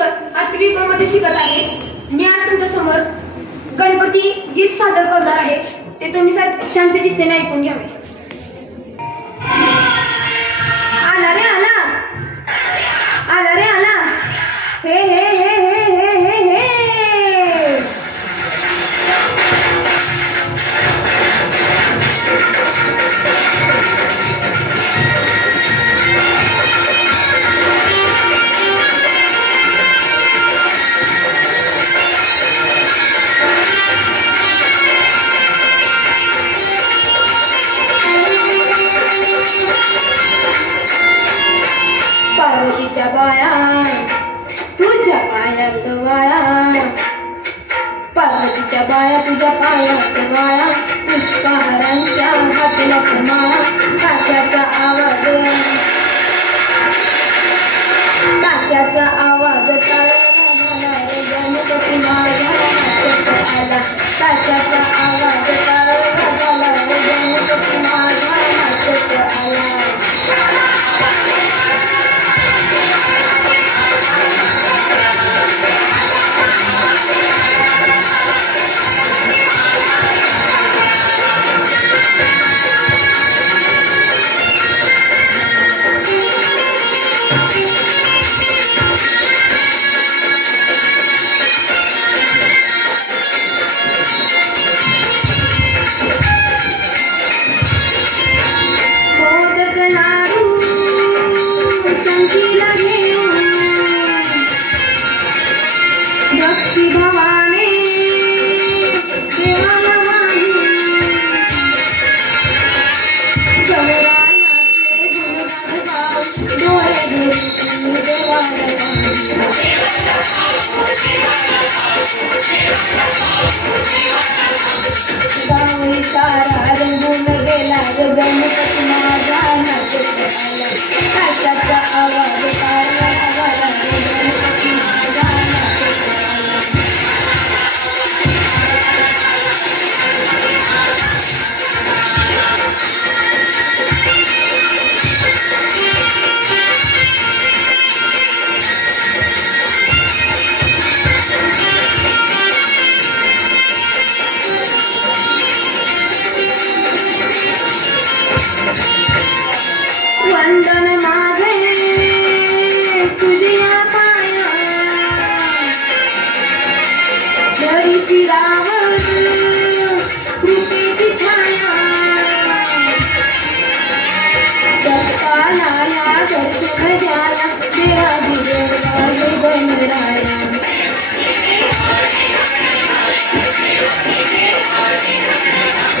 8वी ब मध्ये शिकत आहे. मी आज तुमच्या समोर गणपती गीत सादर करणार आहे. ते तुम्ही शांत चित्तेने ऐकून घ्यावे. आला रे आला, आला रे आला, हे हे हे हे हे हे हे. पार्वतीच्या बाया तुझ्या पायात वाया, पार्वतीच्या बाया तुझ्या पायात वाया, पुष्पहारांच्या हातला माळा, काशाचा आवाज, काशाचा आवाज टाळला रे गणपती माझा नाचत आला, काशाचा आवाज टाळला रे गणपती माझा नाचत आला. भक्ती भावाने देवाला मागू, गणरायाचे गुणगान गाऊ, डोळे धरून देवाला गावी सारा रंगून गेला गणपती माझा नाचत आला, काशाचा आवाज काढला गणपती माझा नाचत आला. वंदन माझे तुझ्या पाया, जरी शिरावर कृपेची छाया, जगताला या दर्शन द्याया, देवाधिदेवा गणराया.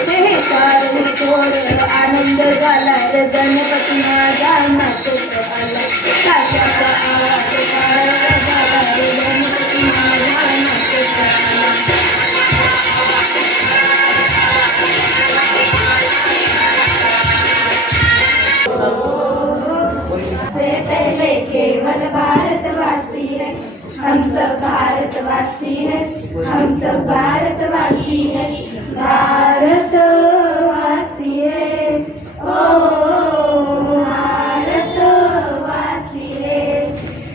हे सारे थोड आनंद झाला रे गणपती माझा नाचत आला, काशाचा आवाज काढला झाला रे गणपती माझा नाचत आला. से पहले केवल भारतवासी है, हम सब भारतवासी है, हम सब भारतवासी है, भारतवासी है, ओ भारतवासी है.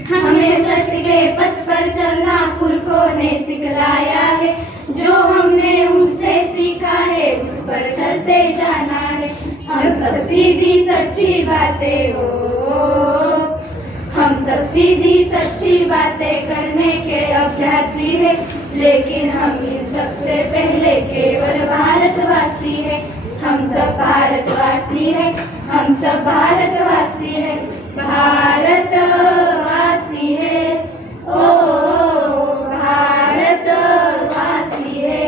हमें सत्य के पथ पर चलना पुरखों ने सिखलाया है, जो हमने उनसे सीखा है उस पर चलते जाना है. हम सब सीधी सच्ची बातें हो, हम सब सीधी सच्ची बातें करने के अभ्यासी है, लेकिन हम इन सबसे पहले केवल भारतवासी है. हम सब भारतवासी है, हम सब भारतवासी है, भारतवासी है, ओ भारतवासी है.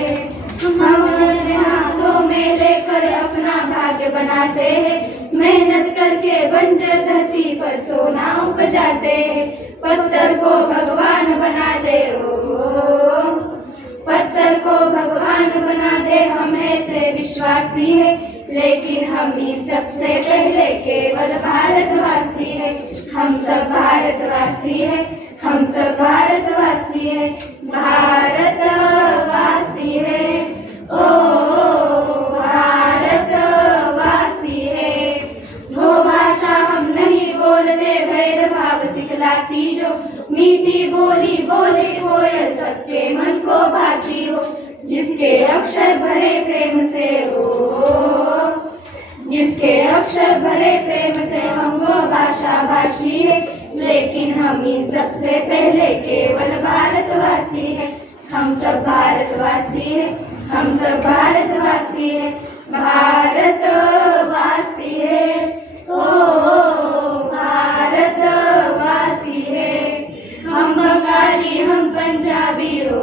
हम अपने हाथों में लेकर अपना भाग्य बनाते हैं, मेहनत करके बंजर धरती पर सोना उपजाते हैं. पत्थर को भगवान बना दे, ओ पत्थर को भगवान बना दे, हम ऐसे विश्वासी है, लेकिन हम इन सबसे पहले केवल भारतवासी है. हम सब भारतवासी है, हम सब भारतवासी है, भारतवासी है, ओ भारतवासी है. वो भाषा हम नहीं बोलते, भेदभाव सिखलाती जो मीठी बोली बोले कोयल सबके मन को भाती हो, जिसके अक्षर भरे प्रेम से हो, जिसके अक्षर भरे प्रेम से हम वो भाषा भाषी है, लेकिन हम इन सबसे पहले केवल भारतवासी है। हम सब भारतवासी है, हम सब भारतवासी है, भारतवासी है, ओ भारतवासी है। हम बंगाली हम पंजाबी हो,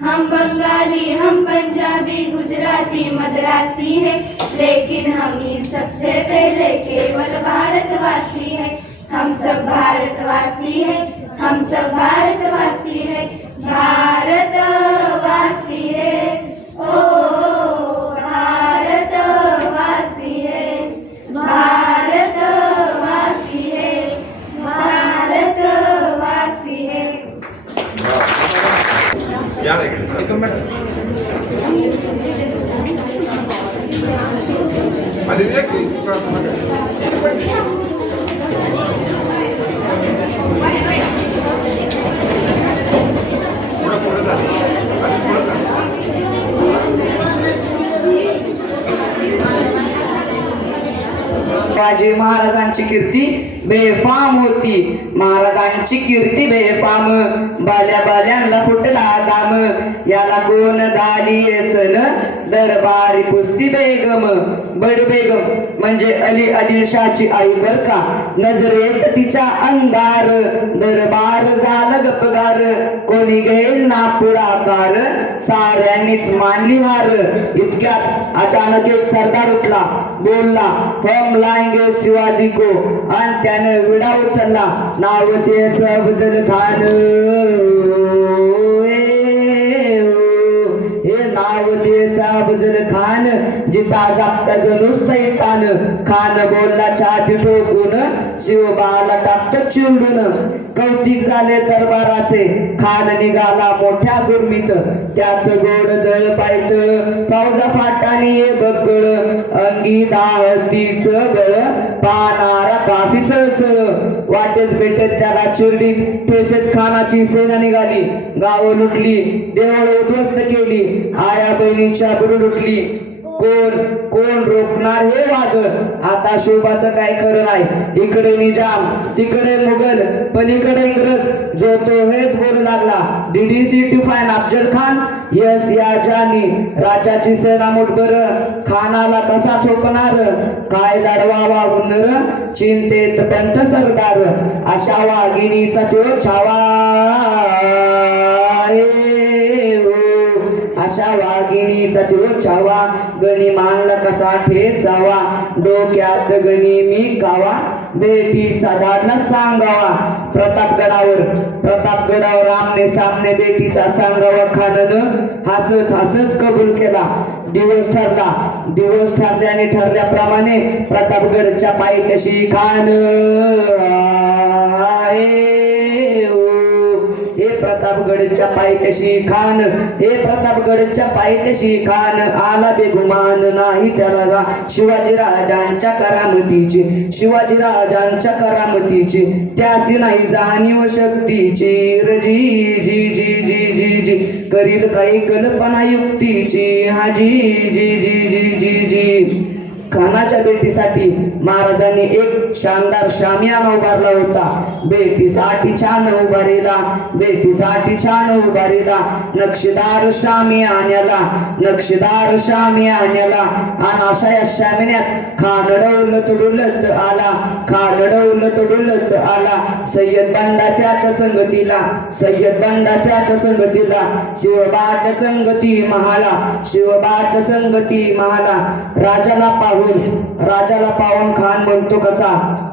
हम बंगाली हम पंजाबी गुजराती मद्रासी है, लेकिन हम इन सबसे पहले केवल भारतवासी है। हम सब भारतवासी है, हम सब भारतवासी है, भारतवासी है, ओ भारतवासी है, भारतवासी है, भारतवासी है। यार एक मिनट आणि एक पुढे झाले आणि पुढे झाले शिवाजी महाराजांची कीर्ती बेफाम होती, महाराजांची कीर्ती बेफाम, बाल्या बाल्यांना फुटला दाम, याला कोण झाली सन दरबारी पुस्ती बेगम, बडी बेगम म्हणजे अली आदिलशाहची आई बर का, नजरेत तिच्या अंधार, दरबार झाला गपगार, कोणी घेईल ना पुढाकार, साऱ्यांनीच मानली हार. इतक्यात अचानक एक सरदार उठला, बोलला हम लाएंगे शिवाजी को, आणि त्याने विडा उचलला, नाव त्याचं अफजल खान, हे नाव त्याचं अफजल खान, जिता जागता जणू सैतान, खान बोलला छाती ठोकून, शिवबाला टाकत चिवडून, कौतिक झाले दरबाराचे, खान निघाला मोठ्या गुरमीत, त्याच गोड दळ पायत, फौजा फाटानी ये बगळ, अंगी दाहतीच बळ, पानारा काफी चळचळ, वाटेत भेटत त्याला चिरडीत, ठेसेत खानाची सेना निघाली, गाव लुटली, देवळ उद्ध्वस्त केली, आया बहिणीच्या बुरु लुटली, कोण कोण रोखणार हे वाद, आता शोभाचं काय खरं नाही, इकडे निजाम तिकडे मुघल पलीकडे इंग्रज, जो तो हेच बोलू लागला, डीडीसी टू फाईन अफजल खान, यस या जानी, राजाची सेना मुठभर, खानाला कसा थोपणार, काय लढवावा हुनर, चिंतेत पंत सरदार, अशा वाघिणीचा तो छावा, अशा वाघिणीचा तो छावा, गणी मानला कसा ठेचावा, डोक्यात गणी मी कावा, बेटीचा दाडला सांगावा, प्रतापगडावर आमने सामने बेटीचा सांगावा, खाननं हसत हसत कबूल केला. दिवस ठरल्याने ठरल्याप्रमाणे प्रतापगडच्या पायथ्याशी खान हे प्रतापगडच्या पायथ्याशी खान, हे प्रतापगडच्या पायथ्याशी खान, आला बेगुमान नाही त्याला शिवाजी राजांच्या करामतीची, शिवाजी राजांच्या करामतीची, त्यासी नाही जाणीव शक्तीची, जी जी जी जी जी जी करील काही कल्पना युक्तीची, हा जी जी जी जी जी जी. खानाच्या बेटीसाठी महाराजांनी एक शानदार शामियाना उभारला होता, बेटीसाठी छान उभारेला, बेटीसाठी छान उभारेला, नक्षीदार शामियान्याला, नक्षीदार शामियान्याला, आणि अशा या शामियान्यात खान डौलत डुलत आला, खान डौलत डुलत आला, सय्यद बंडा त्याच्या संगतीला, सय्यद बंडा त्याच्या संगतीला, शिवबाच्या संगती महाला, शिवबाच्या संगती महाला, राजाला पाहून खान म्हणतो कसा,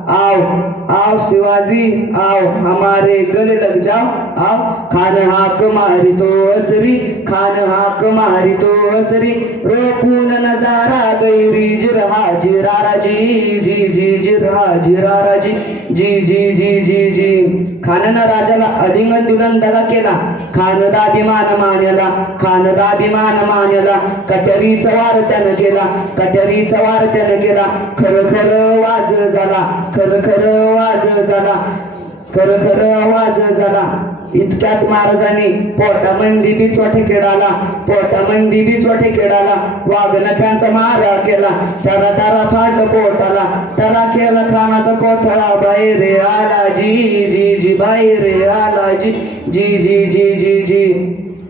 आओ आओ शिवाजी आओ, हमारे गले लग जाओ आओ, खान हाक मारी तो असरी, खान हाक मारी तो असरी, रोकून नजारा गैरी जिरहा जिरारा जी जी जी जिरहा जिरारा जी जी जी जी जी जी. खानानं राजाला अलिंगन दिलन दगा केला, खानदा अभिमान मानला, खानदा अभिमान मानला, कट्यारीचा वार त्यानं केला, कट्यारीचा वार त्यानं केला, खर खर वाज झाला, खर खर वाज झाला, खर खर आवाज झाला. इतक्यात महाराजांनी पोटामंदी बी चोठे केडाला, पोटामंदी बी चोठे केडाला. वाघनख्यांचा मारा केला, तरा तरा फाट पोटाला. तरा केला खानाचा कोथळा, बाहेर आला जी जी जी, बाहेर आला जी जी जी जी जी जी.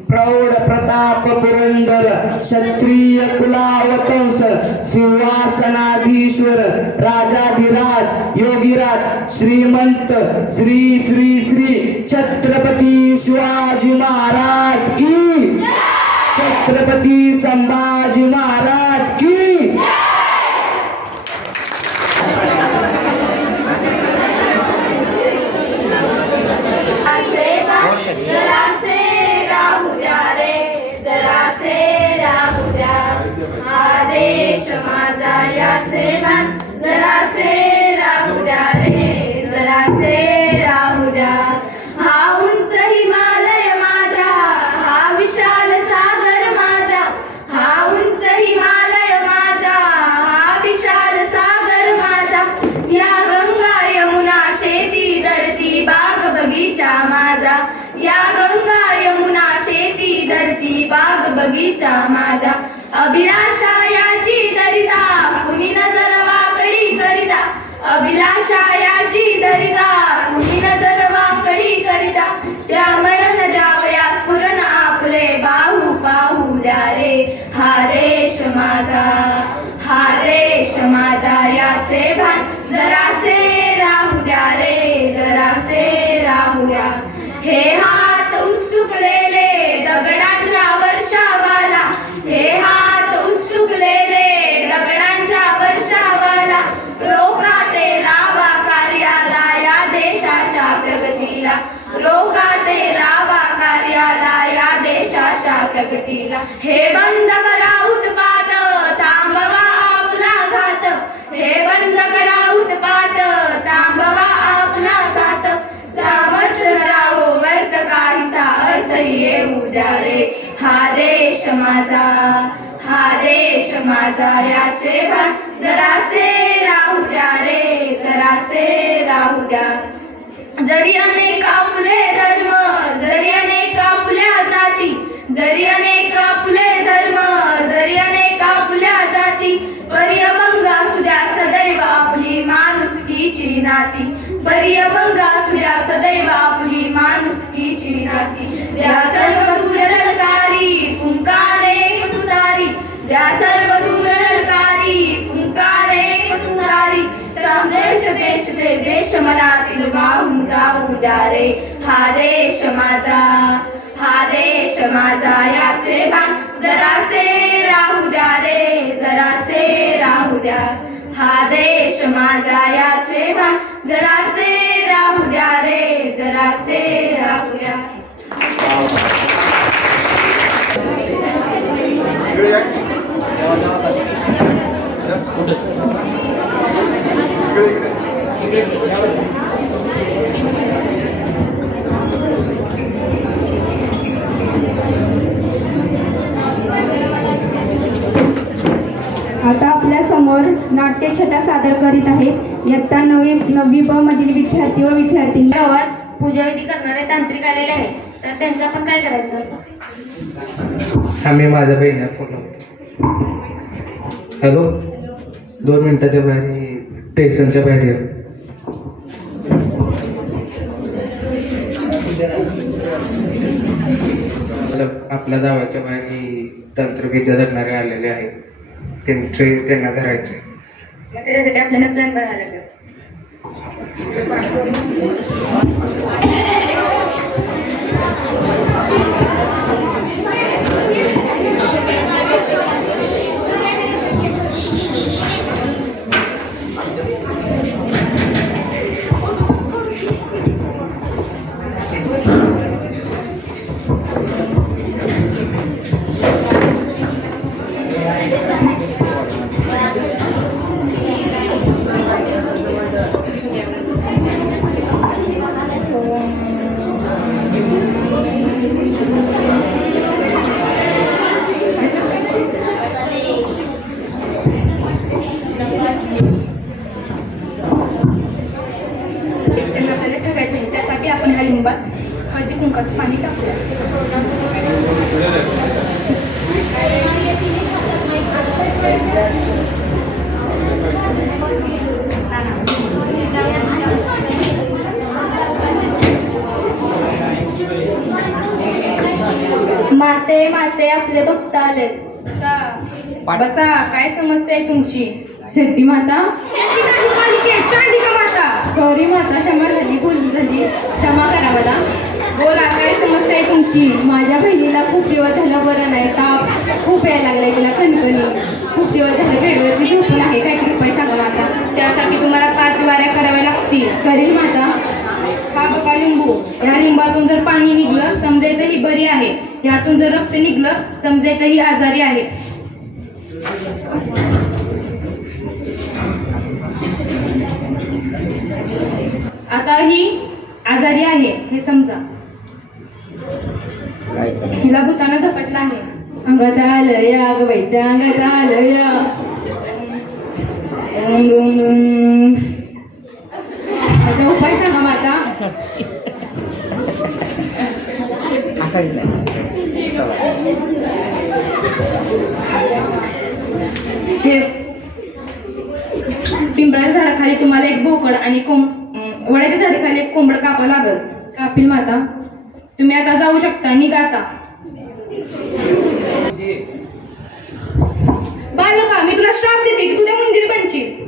प्रौढ प्रताप पुरंदर, क्षत्रिय कुलावतंस, सिंहासनाधीश्वर, राजाधिराज, योगीराज, श्रीमंत, श्री श्री श्री छत्रपती शिवाजी महाराज की, छत्रपती संभाजी महाराज की. जरा से राहू द्या रे, जरा से राहू द्या. आदेश माझा याचे भान, जरा से राहू द्या रे, जरा से राहू द्या. हा उंच हिमालय माझा, हा विशाल सागर माझा, हा उंच हिमालय माझा, हा विशाल सागर माझा. या गंगा यमुना शेती रडती बाग बगीचा माझा, या गंगा यमुना शेती धरती बाग बगीचा माझा. अभिलाषा याची दरिता, कुणी नजर वाकडी करिता. अभिलाषा याची दरिता, कुणी नजर वाकडी करिता. त्या मरण जावया स्फुरण आपले बाहू पाहू द्या रे. हा देश माझा, हा देश माझा याचे भान, जरासे राहू द्या रे, जरासे राहू द्या. हे हात उत्सुकलेले दगडांच्या वर्षावाला, हे हात उत्सुकलेले दगडांच्या वर्षावाला. रोका ते लावा कार्याला या देशाच्या प्रगतीला, रोका ते लावा कार्याला या देशाच्या प्रगतीला. हे बंद करा उत्पात, थांबवा आपला घात. हे बंद करा उत्पात, थांबवा आपला घात. सामर्थ्य राहो व्यर्थ काहीसा अर्थ येऊ द्या रे. हा देश माझा, हा देश माझा याचे भान, जरासे राहू द्या रे, जरासे राहू द्या. जरी अनेक आपुले धर्म, जरी अनेक आपुल्या जाती, जरी अनेक आपुले धर्म, जरी अनेक आपुल्या जाती. परिअभंग असू द्या सदैव आपली माणुसकीची नाती, परिअभंग असू द्या सदैव आपली माणुसकीची नाती. द्या सर्व दूर ललकारी पुंकारे तुतारी, द्या सर्व दूर ललकारी पुंकारे तुतारी. संदेश देशचे देश मनातील वाहून जाऊ द्या रे. हा देश माझा, हा देश माझा याचे भान, जरासे राहू द्या रे, जरासे राहू द्या. हा देश माझा याचे भान, जरासे राहू द्या रे, जरासे राहू द्या. इकडे या. इकडे इकडे. आता आपल्या समोर नाट्यछटा सादर करीत आहेत इयत्ता 9वी ब मधील विद्यार्थी व विद्यार्थिनी. गावात पूजाविधी करणारे तांत्रिक आलेले आहेत, तर त्यांचं आपण काय करायचं? आम्ही माझ्या बहिणीला फोन लावतो. हॅलो, 2 मिनिटाच्या बाहेर स्टेशनच्या बाहेर ये. आपल्या गावाच्या बाहेर तंत्रविद्या धरणारे आलेले आहेत, त्यांना धरायचे. त्याच्यासाठी आपल्याला प्लॅन बनायला लागेल. लिंबात हळदी कुंकाचं पाणी टाकूया. माते माते आपले भक्त आले. बसा, काय समस्या आहे तुमची? झट्टी माता, चांडिका माता, सॉरी माता, क्षमा झाली, भूल झाली, क्षमा करा मला. बोला, काय समस्या आहे तुमची? माझ्या बहिणीला खूप दिवस झालं बरं नाही, ताप खूप यायला लागलाय, तिला कणकणी, खूप दिवस झालं बेडवरती झोपून आहे, काहीतरी उपाय सांगा माता. त्यासाठी तुम्हाला 5 वाऱ्या कराव्या लागतील. करील माता. हा बघा लिंबू, ह्या लिंबातून जर पाणी निघलं समजायचं ही बरी आहे, ह्यातून जर रक्त निघलं समजायचं ही आजारी आहे. आता ही आजारी आहे हे समजा. हिला भूतानं झपटलं आहे. अंगात आलं या ग बाईच्या अंगात आलं या. त्याचा उपाय सांगा माता. हे पिंपळाच्या झाडाखाली तुम्हाला एक बोकड आणि वड्याच्या झाडाखाली एक कोंबड कापावं लागल. कापील माता. तुम्ही आता जाऊ शकता, निघा आता. बालका, मी तुला श्राप देते की तुझ्या मंदिर बनशील.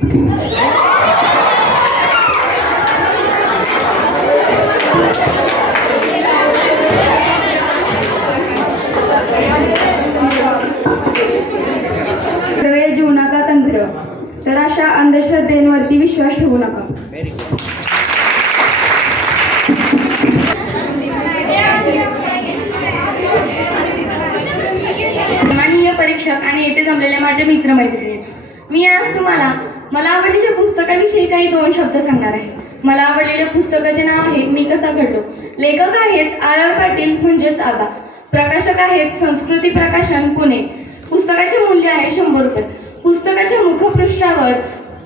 जीवनाचा तंत्र. तर अशा अंधश्रद्धेवरती विश्वास ठेवू नका. माननीय परीक्षक आणि येथे जमलेल्या माझ्या मित्रमैत्रिणी, मी आज तुम्हाला मला आवडलेल्या पुस्तकाविषयी काही 2 शब्द सांगणार आहे. मला आवडलेल्या पुस्तकाचे नाव आहे मी कसा घडलो. लेखक आहेत R.R. पाटील म्हणजेच आबा. प्रकाशक आहेत संस्कृती प्रकाशन पुणे. पुस्तकाचे मूल्य आहे 100 रुपये. पुस्तकाच्या मुखपृष्ठावर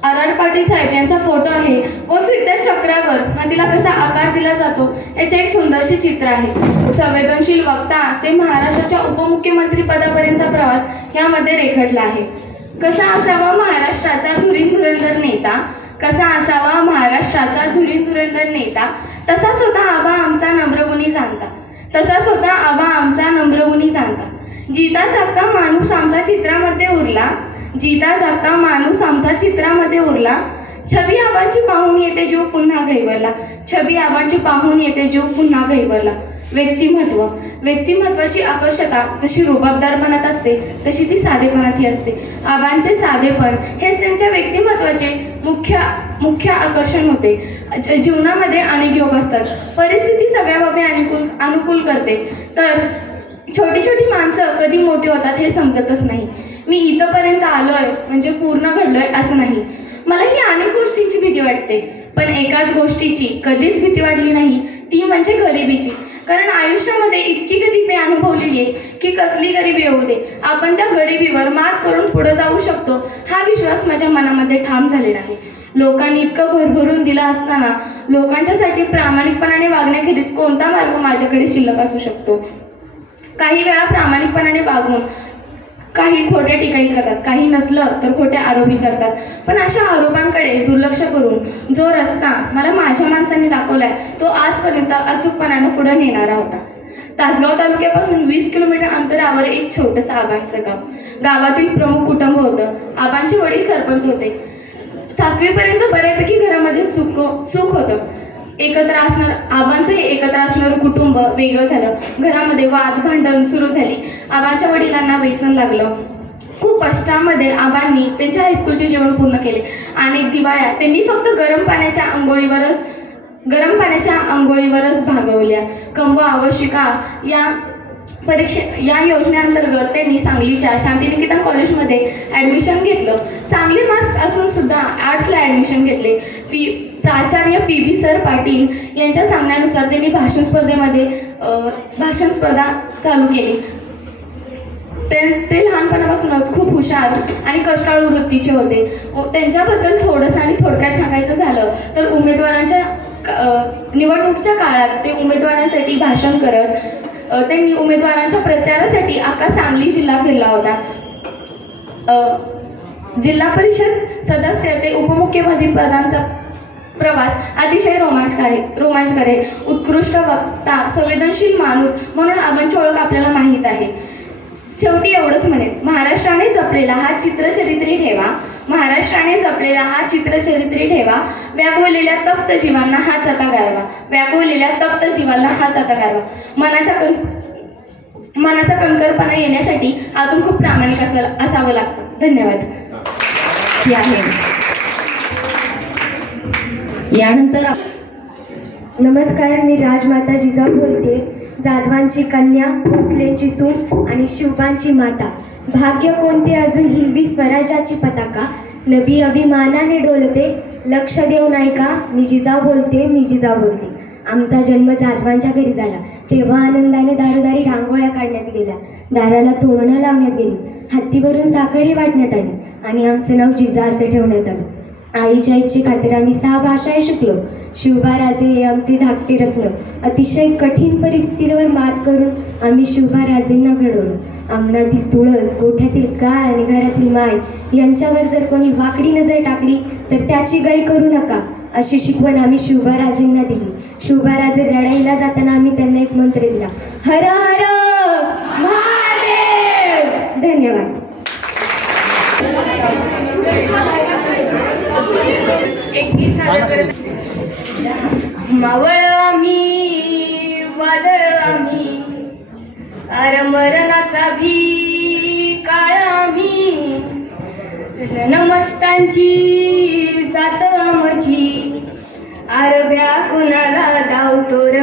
R.R. पाटील साहेब यांचा फोटो आहे व फिरत्या चक्रावर हातीला कसा आकार दिला जातो याचे एक सुंदरसे चित्र आहे. संवेदनशील वक्ता ते महाराष्ट्राच्या उपमुख्यमंत्री पदापर्यंतचा प्रवास यामध्ये रेखाटला आहे. कसा असावा महाराष्ट्राचा धुरीण-धुरंधर नेता, कसा असावा महाराष्ट्राचा धुरीण-धुरंधर नेता, तसाच होता आबा आमचा नम्रगुणी जाणता, तसाच होता आबा आमचा नम्रगुणी जाणता. जिता जागता माणूस आमचा चित्रामध्ये उरला, जिता जागता माणूस आमचा चित्रामध्ये उरला. छबी आबांची पाहून येते जीव पुन्हा गहिवरला, छबी आबांची पाहून येते जीव पुन्हा गहिवरला. व्यक्तिमत्व. व्यक्तिमत्वाची आकर्षता जशी रुबाबदारपणात असते तशी ती साधेपणातही असते. आबांचे साधेपण हेच त्यांच्या व्यक्तिमत्वाचे मुख्य आकर्षण होते. जीवनामध्ये अनेक योग असतात, परिस्थिती सगळ्या बाबी अनुकूल करते, तर छोटी छोटी माणसं कधी मोठी होतात हे समजतच नाही. मी इथपर्यंत आलोय म्हणजे पूर्ण घडलोय असं नाही. मला ही अनेक गोष्टींची भीती वाटते, पण एकाच गोष्टीची कधीच भीती वाटली नाही, ती म्हणजे गरिबीची. कारण आयुष्यामध्ये इतकी गरिबी अनुभवलेली आहे की कसली गरिबी येऊ दे आपण त्या गरिबीवर मात करून पुढे जाऊ शकतो हा विश्वास माझ्या मनामध्ये ठाम झालेला आहे. लोकांनी इतकं भरभरून दिलं असताना लोकांच्यासाठी प्रामाणिकपणाने वागण्याखेरीज कोणता मार्ग माझ्याकडे शिल्लक असू शकतो. काही वेळा प्रामाणिकपणाने वागून काही खोट्या टीकाही करतात, काही नसलं तर खोटे आरोपही करतात. पण अशा आरोपांकडे दुर्लक्ष करून जो रस्ता मला माझ्या माणसांनी दाखवलाय तो आजपर्यंत अचूकपणानं पुढे नेणारा होता. तासगाव तालुक्यापासून 20 किलोमीटर अंतरावर एक छोटंसं आबांचं गाव. गावातील प्रमुख कुटुंब होतं. आबांचे वडील सरपंच होते. 7वी पर्यंत बऱ्यापैकी घरामध्ये सुख होतं. आबांचं एकत्र असणारं कुटुंब वेगळं झालं. घरामध्ये वाद भांडण सुरू झाली. आबांच्या वडिलांना व्यसन लागलं. खूप कष्टामध्ये आबांनी त्यांच्या हायस्कूलचे जीवन पूर्ण केले. अनेक दिवाळ्या त्यांनी फक्त गरम पाण्याच्या आंघोळीवरच भागवल्या. कमवा व शिका या योजनेअंतर्गत त्यांनी सांगलीच्या शांतिनिकेतन कॉलेजमध्ये ॲडमिशन घेतलं. चांगले मार्क्स असून सुद्धा आर्ट्सला ॲडमिशन घेतले. प्राचार्य PB सर पाटील यांच्या सांगण्यानुसार त्यांनी भाषण स्पर्धा चालू केली. ते लहानपणापासूनच खूप हुशार आणि कष्टाळू वृत्तीचे होते. त्यांच्याबद्दल थोडंसं आणि थोडक्यात सांगायचं झालं तर निवडणुकीच्या काळात ते उमेदवारांसाठी भाषण करत त्यांनी उमेदवारांच्या प्रचारासाठी अख्खा सांगली जिल्हा फिरला होता. जिल्हा परिषद सदस्य ते उपमुख्यमंत्री पदांचा प्रवास अतिशय रोमांचकर आहे. उत्कृष्ट वक्ता, संवेदनशील माणूस म्हणून आबांची ओळख आपल्याला माहीत आहे. शेवटी एवढंच म्हणेन, महाराष्ट्राने जपलेला हा चित्रचरित्री ठेवा, महाराष्ट्राने जपलेला हा चित्रचरित्री ठेवा, व्याकुळलेल्या तप्त जीवांना हाच आता गारवा, व्याकुळलेल्या तप्त जीवांना हाच आता गारवा. मनाचा कणकरपणा येण्यासाठी आतून खूप प्रामाणिक असावं लागतं. धन्यवाद. ही आहे. यानंतर नमस्कार, मी राजमाता जिजाऊ बोलते. जाधवांची कन्या, भोसलेंची सून आणि शिवबांची माता. भाग्य कोणते अजून हिरवी स्वराज्याची पताका, नबी अभिमानाने डोलते. लक्ष देऊन ऐका, मी जिजाऊ बोलते, मी जिजाऊ बोलते. आमचा जन्म जाधवांच्या घरी झाला. तेव्हा आनंदाने दारोदारी रांगोळ्या काढण्यात गेल्या, दाराला तोरणं लावण्यात गेली, हत्तीवरून साखरही वाटण्यात आली आणि आमचं नाव जिजा असे ठेवण्यात आलं. आईच्या इच्छे खातीर आम्ही 6 भाषाही शिकलो. शिवबाराजे हे आमचे धाकटे रत्न. अतिशय कठीण परिस्थितीवर मात करून आम्ही शिवबाराजेंना घडवलं. अंगणातील तुळस, गोठ्यातील गाय आणि घरातील माय यांच्यावर जर कोणी वाकडी नजर टाकली तर त्याची गय करू नका, अशी शिकवण आम्ही शिवबाराजेंना दिली. शिवबाराजे लढाईला जाताना आम्ही त्यांना एक मंत्र दिला, हर हर महादेव. धन्यवाद. मावळ आम्ही, वादळ आम्ही, मरणाचा भी काळ आम्ही, रणमस्तांची जात आमची, आरब्या कुणाला डावतोर,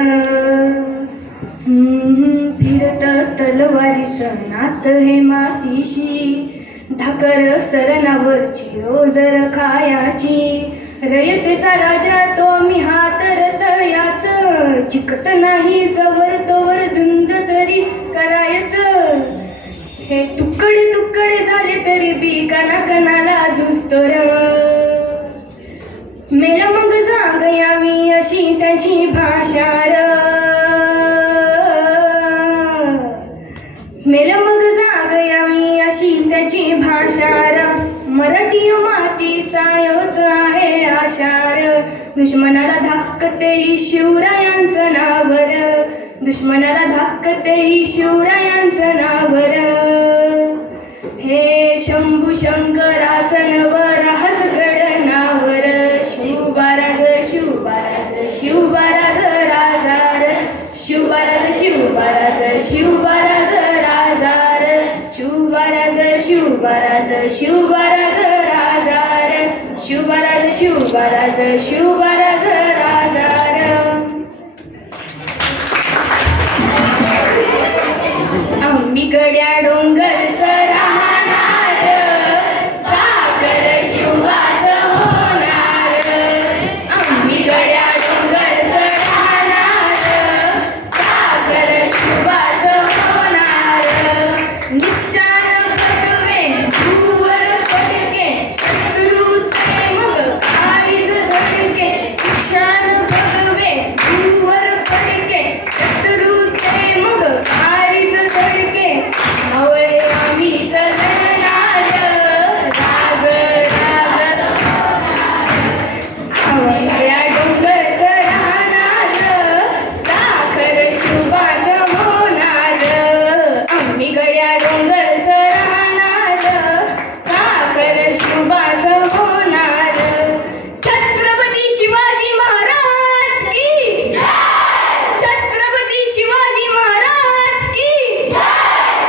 फिरत तलवारीचं नात हे मातीशी, धाकर सरणावरची रोजर खायाची, रयतेचा राजा तो मी हातरत याच, जिकत नाही जवर तोवर झुंज तरी करायच, हे तुकडे तुकडे झाले तरी बी कणाकणाला झुजतोर, मेला मग जाग यावी अशी त्याची भाषार, मेला मग जाग यावी अशी त्याची भाषार, मराठी मातीचा योच आहे आशार, दुश्मनाला धाकते शिवरायांचं नावर, दुश्मनाला धाकते शिवरायांचं नावर, हे शंभू शंकराचं नवर हजगड नावर, शिवबाराज शिवबाराज शिवबाराज राजार, शिवबाराज शिवबाराज शिवबाराज राजार, शिवबाराज शिवबाराज शिवबाराज राजार, शिवबाराज शिवबाराज शिवबाराज राजार. आम्ही गड्या डोंगरचं राहणार, सागर शिवबाचं होणार, आम्ही गड्या डोंगरचं राहणार, सागर शिवबाचं होणार, निशाण पटवे धुवर पटके, शत्रूचे मग काळीज धडके, निशाण पटवे धुवर पटके, शत्रूचे मग काळीज धडके, मावळे आम्हीच लढणार, राज राज आवळ्या डोंगरचं राहणार, साखर शिवबाचं होणार, आम्ही गड्या डोंगरचं राहणार, साखर शिवबाचं होणार. छत्रपती शिवाजी महाराज की जय, छत्रपती शिवाजी महाराज की जय,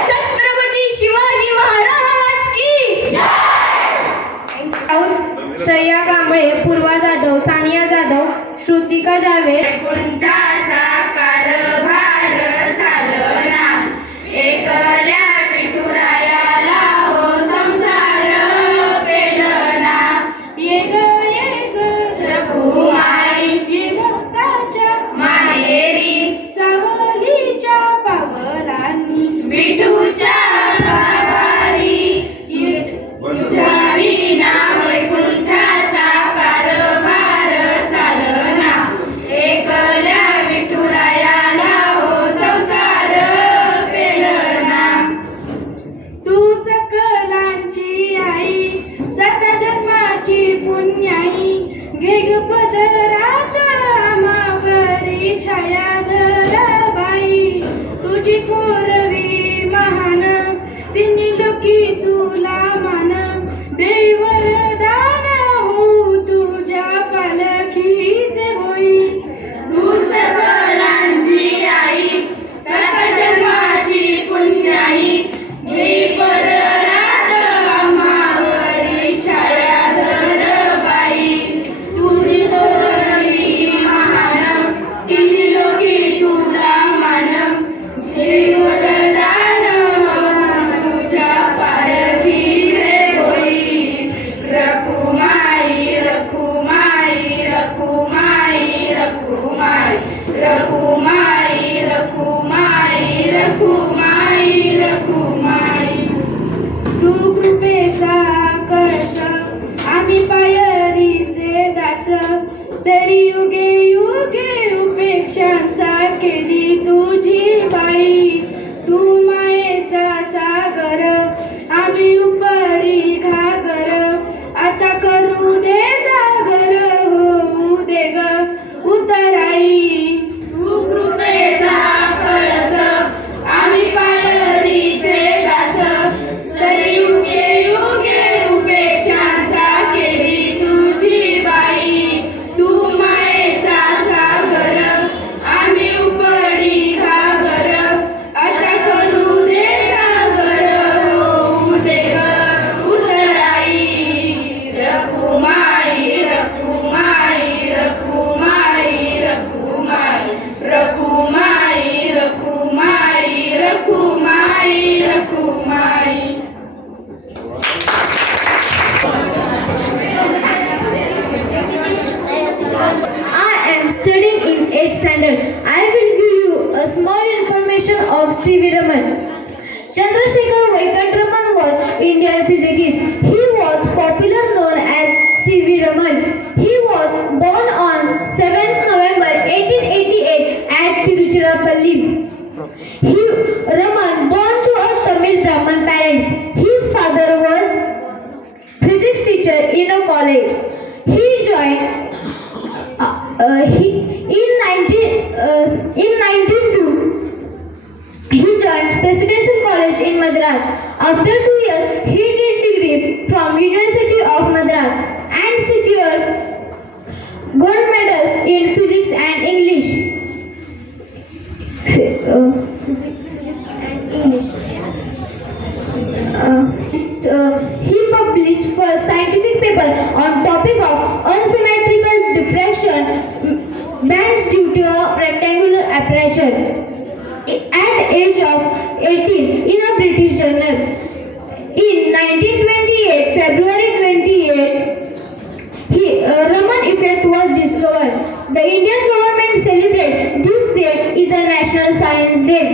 छत्रपती शिवाजी महाराज की जय. श्रेया कांबळे, पूर्वा जाधव, सानिया जाधव, श्रुतिका जावेद. कुंठाचा कारभार चालना, एकल्या विठुरायाला हो संसार पेलना, ये ग रघुमाई, ये भक्ताच्या माहेरी, सावलीच्या पावलांनी, विठूच्या गावारी, तुझ्या विना वैकुंठाचा कारभार चालना, छायाधर बाई तुझी थोरवी महान तिन्ही लोकी तुला मान देव वरदान हो तुझ्या पालखीचे होई तू सकलांची आई सकल जन्माची पुण्याई घे पररात आम्हावरी छायाधर बाई तुझी थोरवी महान तिन्ही लोकी तुला मान घे वरदान तुझ्या पालखीचे होई रखुमाई रखुमाई रखुमाई रखुमाई रखुमाई रखुमाई रखुमाई रखुमाई तू कृपेचा कळस आम्ही पायरीचे दास तरी युगे युगे उपेक्षांचा केली तुझी बाई तू मायेचा सागर आम्ही उपडी घागर आता करू दे जागर होऊ दे ग उतराई तू कृपेचा कळस आम्ही पायरीचे दास तरी युगे युगे उपेक्षांचा केली तुझी बाई तू मायेचा सागर आम्ही उपडी घागर आता करू दे जागर होऊ दे ग उतराई Rakhumai Rakhumai Rakhumai Rakhumai Rakhumai Rakhumai Rakhumai Rakhumai I am studying in 8th standard. I will give you a small information of C.V. Raman. Chandrasekhar Venkataraman was Indian physicist. He was popularly known as C.V. Raman. He was born on 7th November 1888 at Tiruchirappalli. Raman born to a Tamil Brahmin parents. His father was physics teacher in a college. He joined in 1902 he joined Presidential College in Madras. After 2 years he did degree from University of Madras and secured gold medals in physics and English. He published first scientific paper on topic of unsymmetrical diffraction bands due to a rectangular aperture at age of 18 in a British journal. In 1928, February 28, Raman effect was discovered. The Indian government celebrates this day is a National Science Day.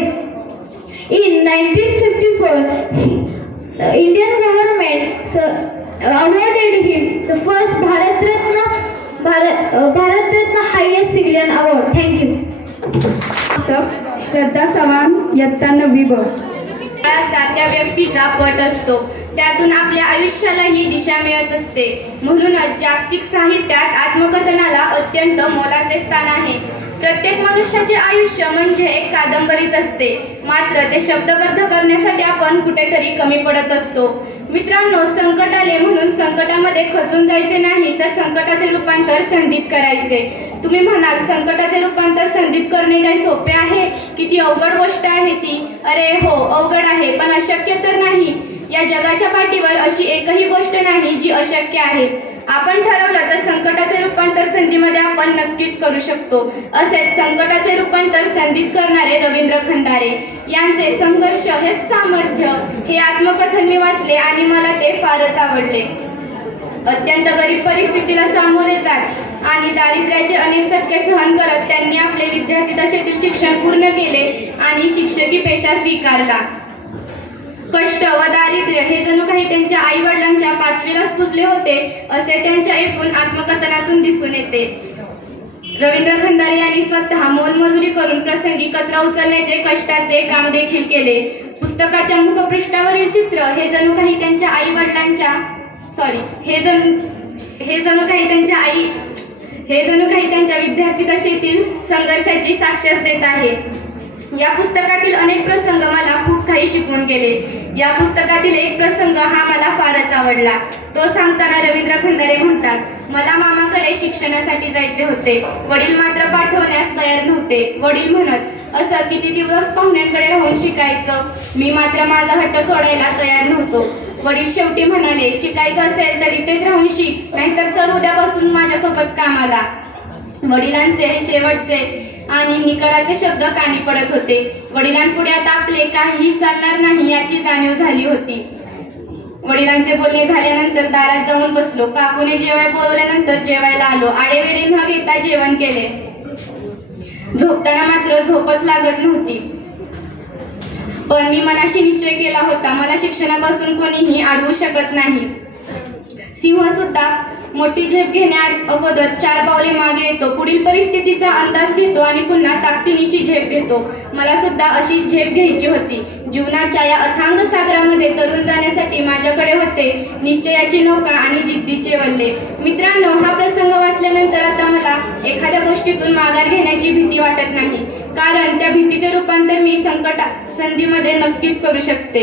In 1954, the Indian government awarded him the first Bharat Ratna highest civilian award. Thank you. श्रद्धा चव्हाण इयत्ता 9वी ब त्या व्यक्तीचा पट असतो त्यातून आपल्या आयुष्यालाही दिशा मिळत असते म्हणूनच जागतिक साहित्यात आत्मकथनाला अत्यंत मोलाचे स्थान आहे प्रत्येक मनुष्याचे आयुष्य म्हणजे एक कादंबरीच असते मात्र ते शब्दबद्ध करण्यासाठी आपण कुठेतरी कमी पडत असतो मित्रांनो संकट आले म्हणून संकटामध्ये खचून जायचे नाही तर संकटाचे रूपांतर संधीत करायचे तुम्ही म्हणाल संकटाचे रूपांतर संधीत करणे काही सोपे आहे किती अवघड गोष्ट आहे ती अरे हो अवघड आहे पण अशक्य तर नाही या जगाच्या पाठीवर अशी एकही गोष्ट नाही जी अशक्य आहे आपण ठरवलं तर संकटाचे रूपांतर संधीमध्ये आपण नक्कीच करू शकतो असेच संकटाचे रूपांतर संधीत करणारे रवींद्र खंदारे यांचे संघर्ष हेच सामर्थ्य हे आत्मकथन मी वाचले आणि मला ते फारच आवडले अत्यंत गरीब परिस्थितीला सामोरे जात आणि दारिद्र्याचे अनेक चटके सहन करत त्यांनी आपले विद्यार्थी दशेतील शिक्षण पूर्ण केले आणि शिक्षकी पेशा स्वीकारला कष्ट व दारिद्र्य हे जणू काही त्यांच्या आई वडिलांच्या पाचवीलाच पुजले होते असे त्यांच्या एकूण आत्मकथनातून दिसून येते रवींद्र खंदारे यांनी स्वतः मोलमजुरी करून प्रसंगी कचरा उचलण्याचे कष्टाचे काम देखील केले पुस्तकाच्या मुखपृष्ठावरील चित्र हे जणू काही त्यांच्या आई वडिलांच्या हे जणू काही त्यांच्या विद्यार्थी दशेतील संघर्षाची साक्षीच देत आहे. या पुस्तकातील अनेक प्रसंग मला खूप काही शिकवून गेले. या पुस्तकातील एक प्रसंग हा मला फारच आवडला. तो सांगताना रवींद्र खंदारे म्हणतात, मला मामाकडे शिक्षणासाठी जायचे होते. वडील मात्र पाठवण्यास तयार नव्हते. वडील म्हणत, असं किती दिवस पाहुण्यांकडे राहून शिकायचं? मी मात्र माझा हट्ट सोडायला तयार नव्हतो. वडील शेवटी म्हणाले, शिकायचं असेल तर इथेच राहून शिक, नाहीतर चल उद्यापासून माझ्यासोबत कामाला. वडिलांचे हे शेवटचे आणि निकराचे शब्द कानी पडत होते. वडिलांपुढे आता आपले काहीही चालणार नाही याची जाणीव झाली होती. वडिलांचे बोलणे झाल्यानंतर दारात जाऊन बसलो. काकूने जेवायला बोलवल्यानंतर जेवायला आलो. आडेवेडे न घेता जेवण केले. झोपताना मात्र झोपच लागत नव्हती. पण मी मनाशी निश्चय केला होता, मला शिक्षणापासून कोणीही अडवू शकत नाही. सिंह सुद्धा मोठी झेप घेण्या अगोदर 4 पावले मागे येतो, पुढील परिस्थितीचा अंदाज घेतो आणि पुन्हा ताकदीनिशी झेप घेतो. मला सुद्धा अशी झेप घ्यायची होती. जीवनाच्या या अथांग सागरामध्ये तरुण जाण्यासाठी माझ्याकडे होते निश्चयाची नौका आणि जिद्दीचे वल्ले. मित्रांनो, हा प्रसंग वाचल्यानंतर आता मला एखाद्या गोष्टीतून माघार घेण्याची भीती वाटत नाही, कारण त्या भीतीचे रूपांतर मी संधीमध्ये नक्कीच करू शकते.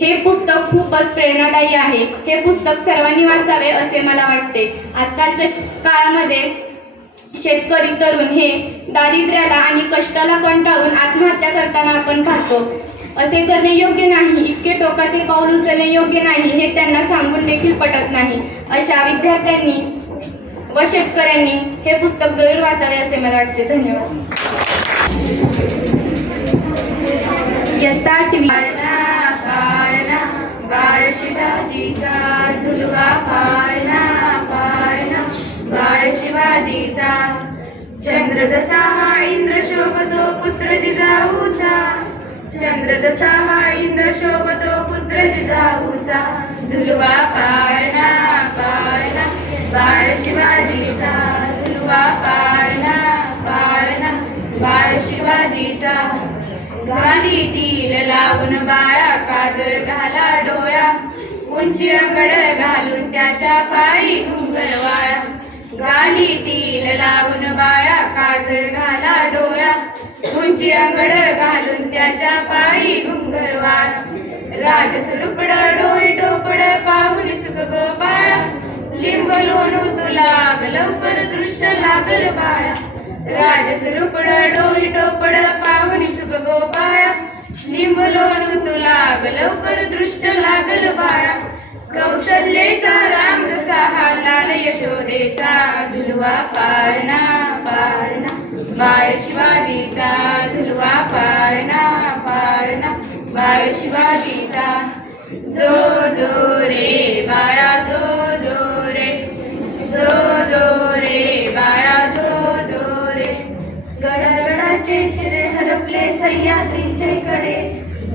हे पुस्तक खूपच प्रेरणादायी आहे. हे पुस्तक सर्वांनी वाचावे असे मला वाटते. आजकालच्या काळामध्ये शेतकरी तरुण हे दारिद्र्याला आणि कष्टाला कंटाळून आत्महत्या करताना आपण पाहतो. असे करणे योग्य नाही, इतके टोकाचे पाऊल उचलणे योग्य नाही हे त्यांना सांगून देखील पटत नाही. अशा विद्यार्थ्यांनी व शेतकऱ्यांनी हे पुस्तक जरूर वाचावे असे मला वाटते. धन्यवाद. इयत्ता 8वी. बाळ शिवाजीचा झुलवा पाळणा पाळणा, बाळ शिवाजीचा. चंद्र जसा हा इंद्र शोभतो पुत्र जिजाऊचा, चंद्र जसा हा इंद्र शोभतो पुत्र जिजाऊचा. झुलवा पाळणा पाळणा, बाळ शिवाजीचा. झुलवा पाळणा पाळणा, बाळ शिवाजीचा. घालीतील लावून बाळा काजळ घाला डोळा, उंची अंगड घालून त्याच्या पायी घुंगरवाळा. घालीतील लावून बाळा काजळ घाला डोळा, उंची अंगड घालून त्याच्या पायी घुंगरवाळा. राजसुरुपड डोई टोपड पाहून सुख गोपाळा, लिंब लोणू तुला लवकर दृष्ट लागल बाळा. राजसुरुपड डोई टोपड पाहून सुख गोपाळा, लिंब लोणू तुला लवकर दृष्ट लागल बाळा. कौशल्येचा राम जसा हा लाल यशोदेचा. झुलवा पाळणा पाळणा, बाळ शिवाजीचा. झुलवा पाळणा पाळणा, बाळ शिवाजीचा. जो जो रे बाळा जो जो रे, जो जो रे बाळा जो जो रे. गडगडाचे शिरे हरपले सह्याद्रीचे कडे,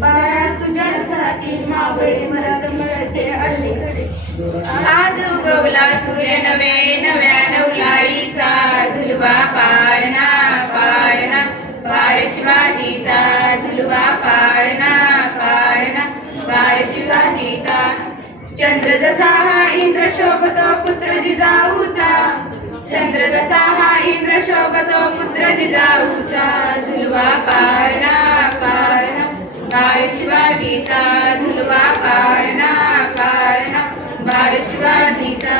बाळा तुझ्यासाठी मावळे मरत मरते अलीकडे. आज उगवला सूर्य नवे नव्या नवलाईचा. झुलवा पाळणा पाळणा, बाळ शिवाजीचा. झुलवा पाळणा पाळणा, बाळ शिवाजीचा. चंद्र जसा हा इंद्र शोभतो पुत्र जिजाऊचा, चंद्र जसा हा इंद्र शोभतो पुत्र जिजाऊचा. झुलवा पाळणा पाळणा, बाळ शिवाजीचा. झुलवा पाळणा पाळणा, बाळ शिवाजीचा.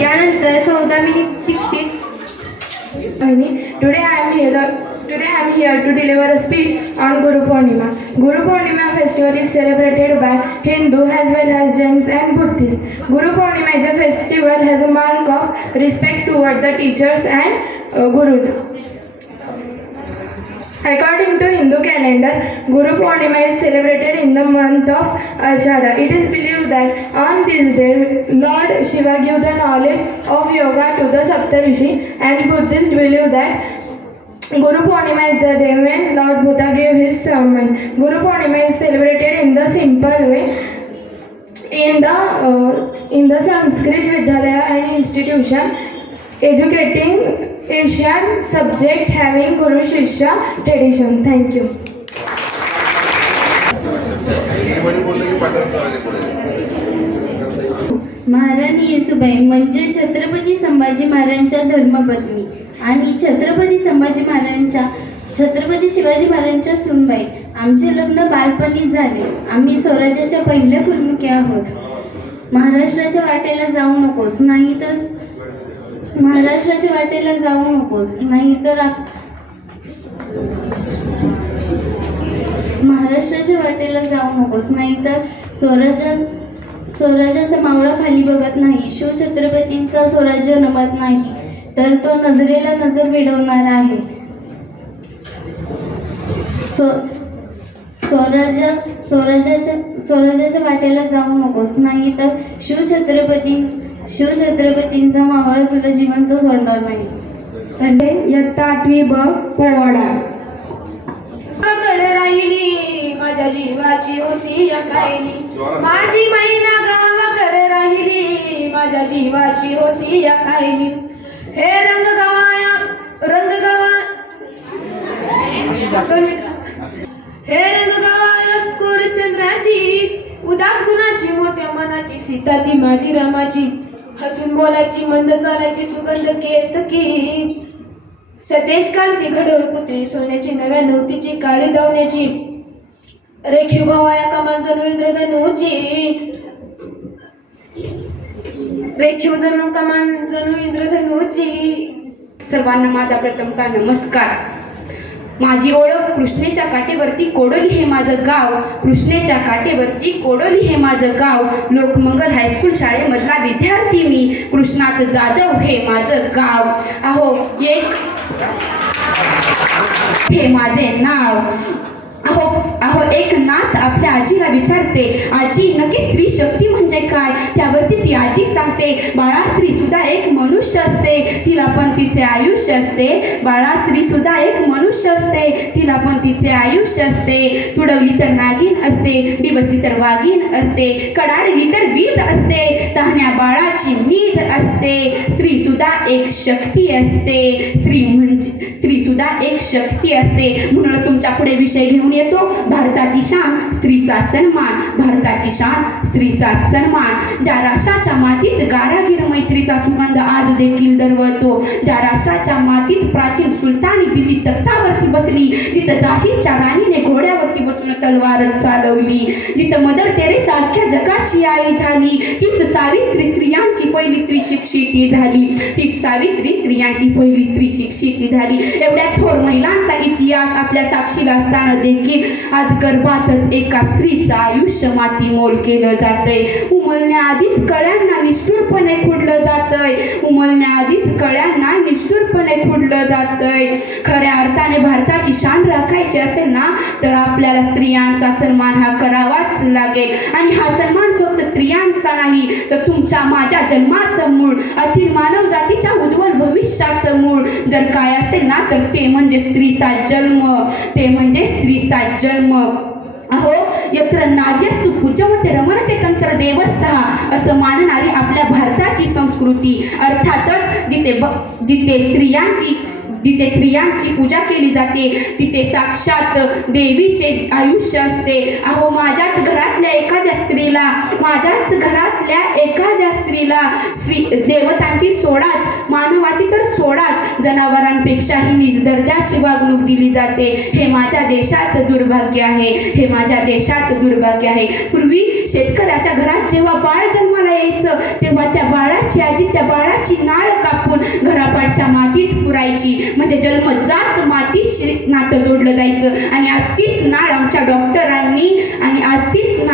यानंतर Saudamini Dikshit. Today I am here to deliver a speech on Guru Purnima. Guru Purnima festival is celebrated by Hindu as well as Jains and Buddhists. Guru Purnima is a festival has a mark of respect toward the teachers and gurus. According to Hindu calendar, Guru Purnima is celebrated in the month of Ashada. It is believed that on this day, Lord Shiva gave the knowledge of yoga to the Saptarishi, and Buddhists believe that Guru Purnima is the day when Lord Buddha gave his sermon. Guru Purnima is celebrated in the simple way. In the Sanskrit Vidyalaya and institution, educating Asian subject having Guru Shishya tradition. Thank you. महाराणी येसूबाई म्हणजे छत्रपती संभाजी महाराजांच्या धर्मपत्नी आणि छत्रपती शिवाजी महाराजांच्या सूनबाई. आमचे लग्न बालपणीच झाले. आम्ही स्वराज्याच्या पहिल्या कुर्मुकी आहोत. महाराष्ट्राच्या वाटेला जाऊ नकोस नाहीतर स्वराज्याचा मावळा खाली बघत नाही. शिवछत्रपतींचा स्वराज्य नमत नाही तर तो नजरेला नजर भिडवणार आहे. स्वराज्याच्या वाटेला जाऊ नकोस नाहीतर शिवछत्रपतींचा मावळा तुला जिवंत सोडणार नाही. इयत्ता 8वी ब पोवाडा. गावाकडे राहिली माझ्या जीवाची होती या कायली. माझी मैना गावाकडे राहिली माझ्या जीवाची होती या कायली. हे रंग गवाया कोरचंद्राची उदात गुणाची मोठ्या मनाची सीता ती माझी रामाची. हसून बोलायची मंद चालायची सुगंध केतकी. सतेज कांती घडोळ पुतळी सोन्याची नव्या नवतीची काळी दावण्याची. रेखीव भवाया कमान जणू इंद्रधनुची. सर्वांना माझा प्रथमतः नमस्कार. माझी ओळख कृष्णेच्या काठेवरती कोडोली हे माझं गाव. कृष्णेच्या काठेवरती कोडोली हे माझं गाव. लोकमंगल हायस्कूल शाळेमधला विद्यार्थी मी. कृष्णात जाधव हे माझं गाव. अहो हे माझे नाव. अहो एक नाथ आपल्या आजीला विचारते, आजी नक्की स्त्री शक्ती म्हणजे काय? त्यावरती ती आजी सांगते, बाळा स्त्री सुद्धा एक मनुष्य असते, तिला पण तिचे आयुष्य असते. बाळा स्त्री सुद्धा एक मनुष्य असते, तिला पण तिचे आयुष्य असते. तुडवली तर नागिन असते, डिवसली तर वाघीन असते, कडाडली तर वीज असते, तहाण्या बाळाची नीज असते. स्त्री सुद्धा एक शक्ती असते. स्त्री सुद्धा एक शक्ती असते. म्हणून तुमच्या पुढे विषय घेऊन येतो भारताची शान स्त्रीचा सन्मान. भारताची शान स्त्रीचा सन्मान. ज्या राष्ट्राच्या मातीत गारागीर मैत्रीचा सुगंध आज देखील दरवळतो, ज्या राष्ट्राच्या मातीत प्राचीन सुलतानी दिल्ली तख्तावरती बसली, जिथं झाशीच्या राणीने घोड्यावरती बसून तलवार चालवली, जिथं मदर तेरेसा अख्ख्या जगाची आई झाली, तीच सावित्री स्त्रियांची पहिली स्त्री शिक्षित झाली. तीच सावित्री स्त्रियांची पहिली स्त्री शिक्षित झाली. एवढ्या थोर महिलांचा इतिहास आपल्या साक्षीला असताना देखील आज गर्भातच एका स्त्रीचं आयुष्य मातीमोल केलं जातंय. उमलण्याआधीच कळ्यांना निष्ठुरपणे खुडलं जातंय. उमलण्याआधीच कळ्यांना निष्ठुरपणे खुडलं जातंय. खऱ्या अर्थाने भारताची शान राखायची असेल ना तर आपल्याला स्त्रियांचा सन्मान हा करावाच लागेल. आणि हा सन्मान फक्त स्त्रियांचा नाही तर तुमच्या माझ्या जन्माचं मूळ, अखिल मानव जातीच्या उज्ज्वल भविष्याचं मूळ जर काय असेल ना तर ते म्हणजे स्त्रीचा जन्म. ते म्हणजे स्त्रीचा जन्म. अहो यत्र नार्यस्तु पूज्यमते रमणते तंत्र देवस्थः असं मानणारी आपल्या भारताची संस्कृती. अर्थातच जिथे स्त्रियांची पूजा केली जाते तिथे साक्षात देवीचे आयुष्य असते. अहो माझ्याच घरातल्या एखाद्या स्त्रीला देवतांची सोडाच, मानवाची तर सोडाच, जनावरांपेक्षाही नीच दर्जाची वागणूक दिली जाते. हे माझ्या देशाचं दुर्भाग्य आहे. हे माझ्या देशाचं दुर्भाग्य आहे. पूर्वी शेतकऱ्याच्या घरात जेव्हा बाळ जन्माला यायचं तेव्हा त्या बाळाची आजी त्या बाळाची नाळ कापून घरापाठच्या मातीत पुरायची. म्हणजे जन्मजात मातीशी नातं जोडलं जायचं. आणि आज तीच नाळ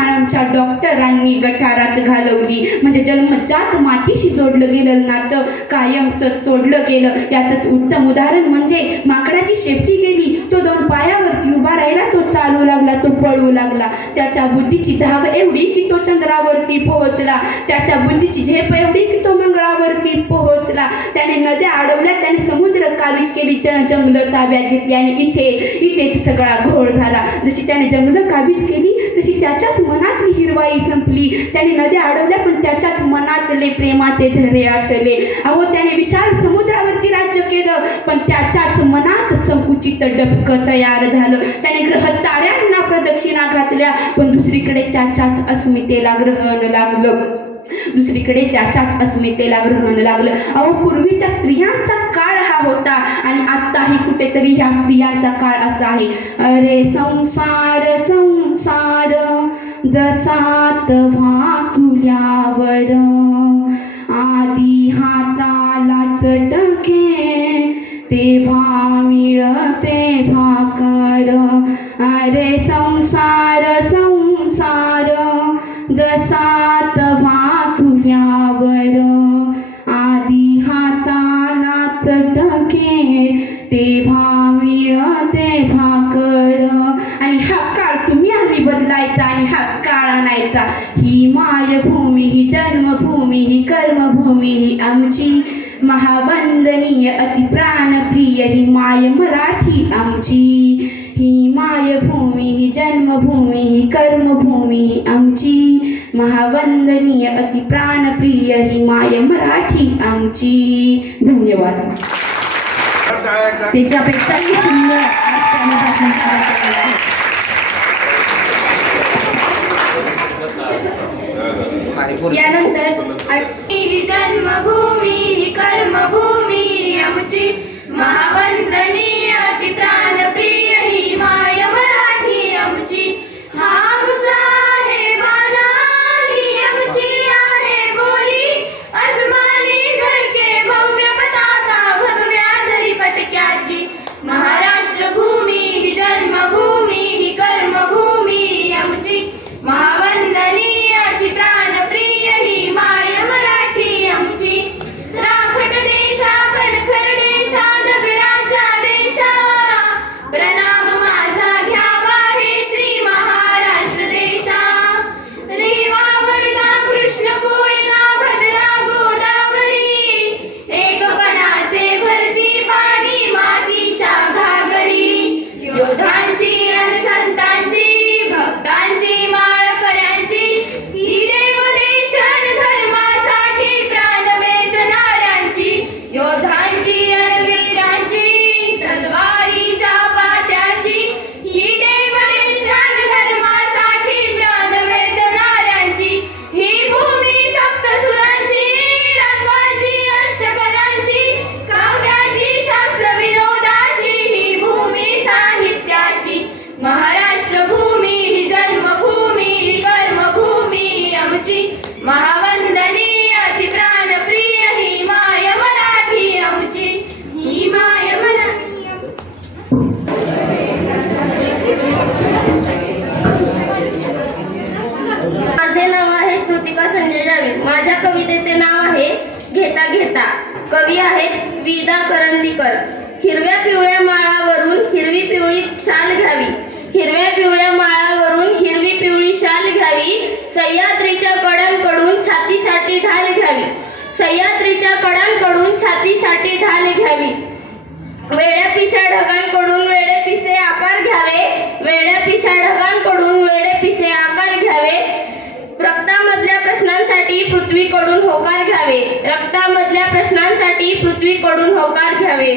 आमच्या डॉक्टरांनी गटारात घालवली. म्हणजे जन्मजात मातीशी जोडलं गेलं नातं कायमचं तोडलं गेलं. यातच उत्तम उदाहरण म्हणजे माकडाची शेपटी गेली, तो 2 पायावरती उभा राहिला, तो चालू लागला, तो पळू लागला. त्याच्या बुद्धीची धाव एवढी की तो चंद्रावरती पोहोचला. त्याच्या बुद्धीची झेप एवढी की तो मंगळावरती पोहोचला. त्याने नद्या अडवल्या, त्याने समुद्र काबीज केली, त्याने जंगलं ताब्यात घेतली आणि इथेच सगळा घोळ झाला. जशी त्याने जंगलं काबीज केली तशी त्याच्याच मनातली हिरवाई संपली. त्याने नद्या अडवल्या पण त्याच्याच मनातले प्रेमाचे झरे आटले. अहो त्याने विशाल समुद्रावरती राज्य केलं पण त्याच्याच मनात संकुचित डबकं तयार झालं. त्याने ग्रह ताऱ्यांना प्रदक्षिण दक्षिणा घातल्या, पण दुसरीकडे त्याच्याच अस्मितेला ग्रहण लागलं. दुसरीकडे त्याच्याच अस्मितेला ग्रहण लागलं. अहो, पूर्वीच्या स्त्रियांचा काळ हा होता आणि आत्ताही कुठेतरी ह्या स्त्रियांचा काळ असा आहे. अरे संसार संसार जसा तव्हा चुल्यावर, आधी हाताला चटके तेव्हा मिळते भाकर. अरे संसार संसार जसा तव्हा चुल्यावर, आधी हाताला चटके तेव्हा मिळते भाकर. आणि हा काळ तुम्ही आम्ही बदलायचा आणि हा काळ आणायचा. ही मायभूमी ही जन्मभूमी ही कर्मभूमी ही आमची, महावंदनीय अति प्राणप्रिय ही माय मराठी आमची. ही मायभूमी ही जन्मभूमी ही कर्मभूमी ही आमची, महावंदनीय अति प्राणप्रिय ही माय मराठी आमची. धन्यवाद. त्याच्यापेक्षाही सुंदर आज त्याने भाषण सादर केलेलं आहे. यानंतर ही जन्मभूमी ही कर्मभूमी आमची, महावंदनीय अति प्राणप्रिय ही माय मराठी आमची. हा आमचा आहे बाणा, ही आमची आहे बोली, अस्मानी झळके भव्य पताका भगव्या जरी पटक्याची. महाराष्ट्र भूमी ही जन्मभूमी ही कर्मभूमी आमची, महावंदनीय अति प्राणप्रिय ही माय मराठी आमची. राखट देशा कणखर देशा दगडाच्या देशा, प्रणाम माझा घ्यावा हे श्री महाराष्ट्र देशा. रेवा वरदा कृष्ण कोयना भद्रा गोदावरी, एकपणाचे भरती पाणी मातीच्या घागरी. योद्धांची अन संतांची भक्तांची माळकऱ्यांची, ही देवदेशन धर्मासाठी प्राण वेचणाऱ्यांची. योद्धांची अन वीरांची तलवारीच्या पात्याची, ही देवदेशन धर्मासाठी प्राण वेचणाऱ्यांची. ही भूमी सप्तसुरांची, रंगांची अष्टकलांची, काव्याची शास्त्र विनोदाची, ही भूमी साहित्याची. महाराष्ट्र भूमी ही जन्मभूमी ही कर्मभूमी आमची, महावंदनीय अति प्राणप्रिय ही माय मराठी आमची. ही माय मराठी माझे नाव आहे श्रुतिका संजय जावे. माझ्या कवितेचे नाव आहे घेता घेता. कवी आहेत विदा करंदीकर. हिरव्या पिवळ्या माळावरून हिरवी पिवळी शाल घ्यावी, हिरव्या पिवळ्या माळावरून हिरवी पिवळी शाल घ्यावी, सह्याद्रीच्या कडांकडून छातीसाठी ढाल घ्यावी, सह्याद्रीच्या कडांकडून छातीसाठी ढाल घ्यावी. वेड्या पिशा ढगांकडून वेडे पिसे आकार घ्यावे, वेड्या पिशा ढगांकडून वेडे पिसे आकार घ्यावे. रक्तामधल्या प्रश्नांसाठी पृथ्वीकडून होकार घ्यावे, रक्तामधल्या प्रश्नांसाठी पृथ्वीकडून होकार घ्यावे.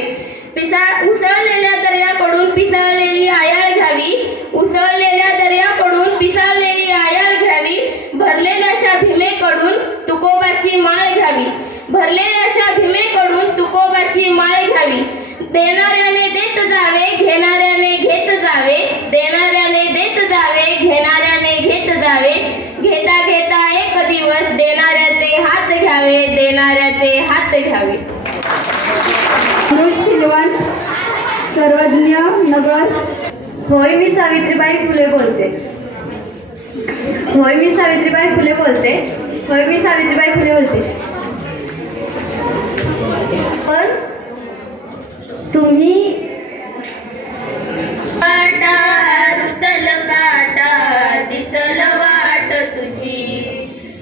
उसळलेल्या दर्याकडून पिसाळलेली आयाळ घ्यावी, उसळलेल्या दर्याकडून पिसाळलेली आयाळ घ्यावी. भरलेल्याशा भीमेकडून तुकोबाची माळ घ्यावी, भरलेल्याशा भीमेकडून तुकोबाची माळ घ्यावी. देणाऱ्याने देत जावे, घेणाऱ्याने घेत जावे, देणाऱ्याने देत जावे, घेणाऱ्याने घेत जावे. घेता घेता एक दिवस देणाऱ्याचे हात घ्यावे, देणाऱ्याचे हात घ्यावे. शिलवण, सर्वज्ञ नगर. होय मी सावित्रीबाई फुले बोलते, होय मी सावित्रीबाई फुले बोलते, होय मी सावित्रीबाई फुले बोलते. पण तुम्ही काटा रुतल काटा दिसल वाट तुझी,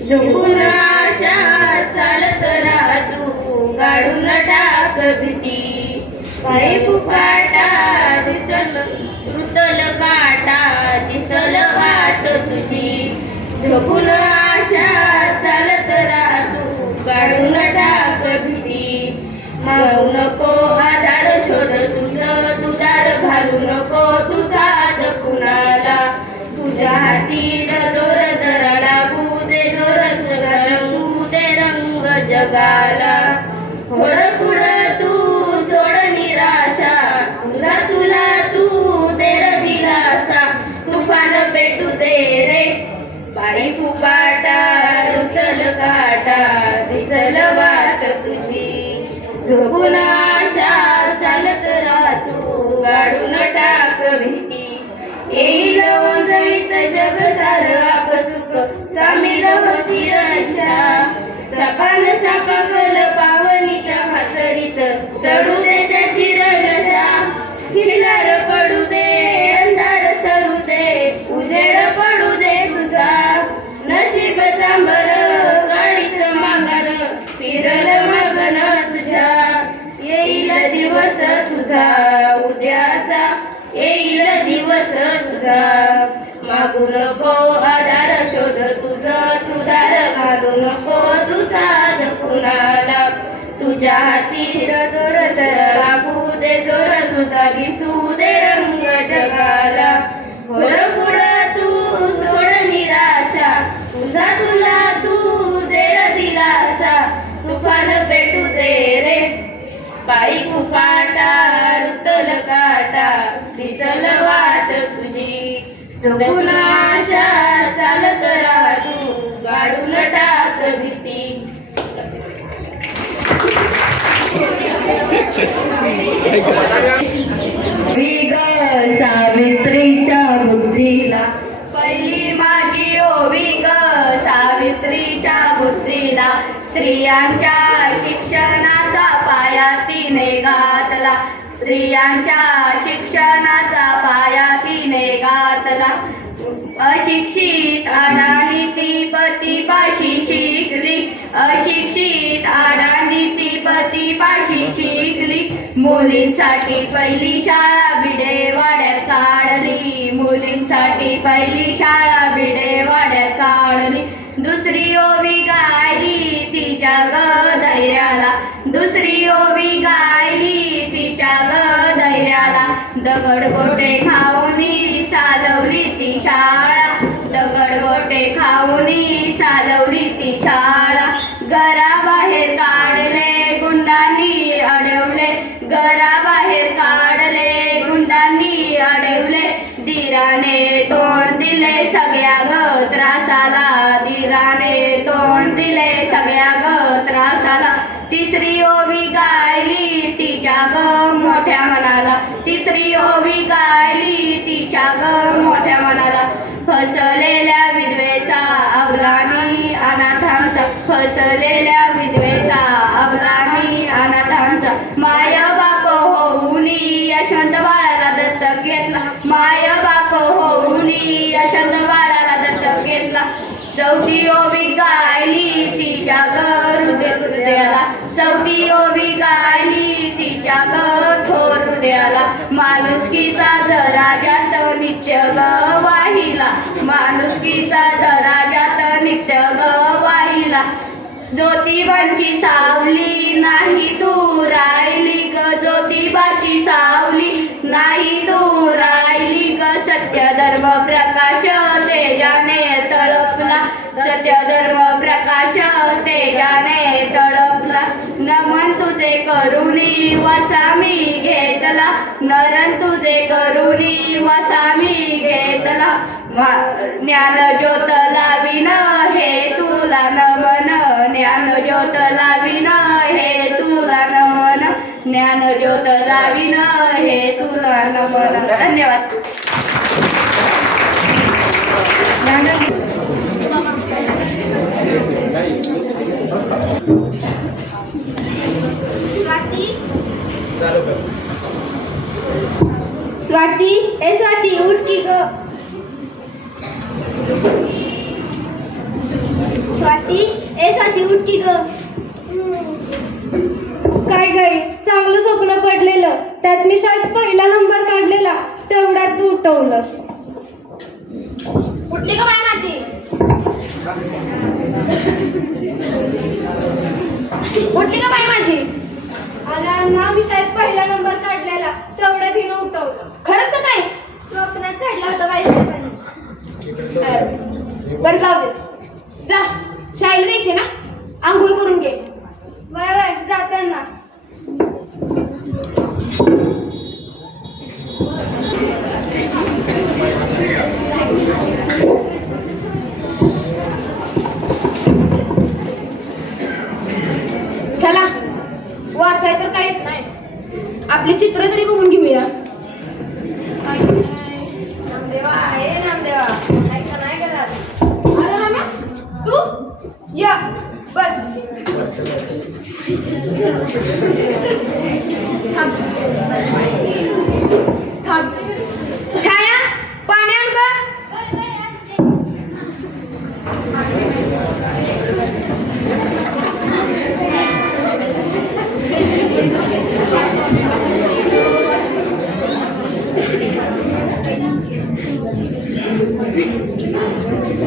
झुकून आशा चालत राहा तू, गाडून टाक भीती. पायी फुफाटा दिसल रुतल काटा दिसल वाट तुझी, झुकून आशा चालत राहा तू, गाडून टाक भीती. मागू नको आधार शोध तुझं, तू दार घालू नको तू साथ कुणाला. हातीर दोर जरा लागू दे जोर तुझा रंगू दे रंग जगाला होर पुढं तू सोड निराशा तुला तुला तू देर दिलासा तुफान पेटू दे रे पायी फुपाटा रुतल काटा दिसल वाट तुझी झोपून आशा चालत राचू गाडून टाक भीती येईल ओंजळीत जग सार आपसुक सामील होती रक्षा सपान साकाकल पावनीच्या खाचरीत चढू दे त्याची रडशा किल्लार पडू दे अंधार सरू दे उजेड पडू दे तुझा नशीब चांबर गाडीत मागार फिरल मागन तुझ्या येईल दिवस तुझा उद्याचा येईल दिवस तुझा मागू नको आधार शोध तुझ तू दार घालू नको तू साध कुणाला तुझ्या हातीर दोर जरा लागू दे जोर तुझा दिसू दे रंग जगाला होर पुढं तू सोड निराशा तुझा तुला तू देर दिलासा तुफान पेटू दे रे पायी फुपाटा रुतल काटा दिसल वाट तुझी जगून आशा चालत राहू गाडून टाक भीती विग सावित्रीच्या बुद्धीला पहिली माझी ओवी ग सावित्रीच्या बुद्धीला स्त्रियांच्या शिक्षणाचा पाया तिने घातला स्त्रियांच्या शिक्षणाचा पाया तिने घातला अशिक्षित अडाणी ती पतीपाशी शिकली अशिक्षित अडाणी ती पतीपाशी शिकली मुलींसाठी पहिली शाळा भिडेवाड्यात काढली मुलींसाठी पहिली शाळा भिडेवाड्यात काढली दुसरी ओवी गायली तिच्या ग धैर्याला दुसरी ओवी गायली तिच्या ग धैर्याला दगडगोटे खाऊनी चालवली ती शाळा दगडगोटे खाऊनी चालवली ती शाळा घराबाहेर काढले गुंडांनी अडवले घराबाहेर काढले गुंडांनी अडवले धीराने तोंड दिले सगळ्या ग त्रासाला धीराने तोंड दिले सगळ्या ग त्रासाला तिसरी ओवी गायली तिच्या ग मोठ्या मनाला तिसरी ओवी गायली तिच्या ग मोठ्या मनाला फसलेल्या विधवेचा अबलानी अनाथांचा फसलेल्या विधवेचा अबलानी अनाथांचा माय बाप होऊनी यशवंत बाळाला दत्तक घेतला माय बाप होऊनी यशवंत बाळाला दत्तक घेतला चौथी ओवी गायली तिच्या हृदयाला चौथी ओवी गायली तिच्या थोर हृदयाला माणुसकीचा जराजात नित्य ग वाहिला माणुसकीचा जराजात नित्य ग वाहिला ज्योतिबांची सावली नाही तू राहिली ग ज्योतिबाची सावली नाही तू राहिली ग सत्य धर्म प्रकाश तेजाने तळपला सत्य धर्म प्रकाश तेजाने तळपला नमन तुझे करुणी वसामी घेतला नरन तुझे करुणी वसामी घेतला ज्ञान ज्योत लाविन हे तुला नमन ज्ञान ज्योत लाविन हे तुला नमन ज्ञान ज्योत लाविन हे तुला नमन धन्यवाद स्वाती ए स्वाती उठ की ग स्वाती ए स्वाती उठ की ग काय गाई चांगलं स्वप्न पडलेलं त्यात मी शाळेत पहिला नंबर काढलेला तेवढ्यात तू उठवलंस उठली का बाय माझी उठली का बाय माझी अरे ना मी शाळेत पहिला नंबर काढलेला तेवढ्यात हिनं उठवलं खरंच का काय स्वप्नात काढला होता बाई साहेबांनी बरं जाऊ दे. जा शाळेला जायचे ना, आंघोळ करून घे. बाय बाय, जाते ना. चला, वाचाय तर काय येत नाही, आपली चित्र तरी बघून घेऊया. नामदेवा आहे, नामदेवा नाही करत. अरे नाम्या, तू या बस. थांब. छाया, पाणी आण गं.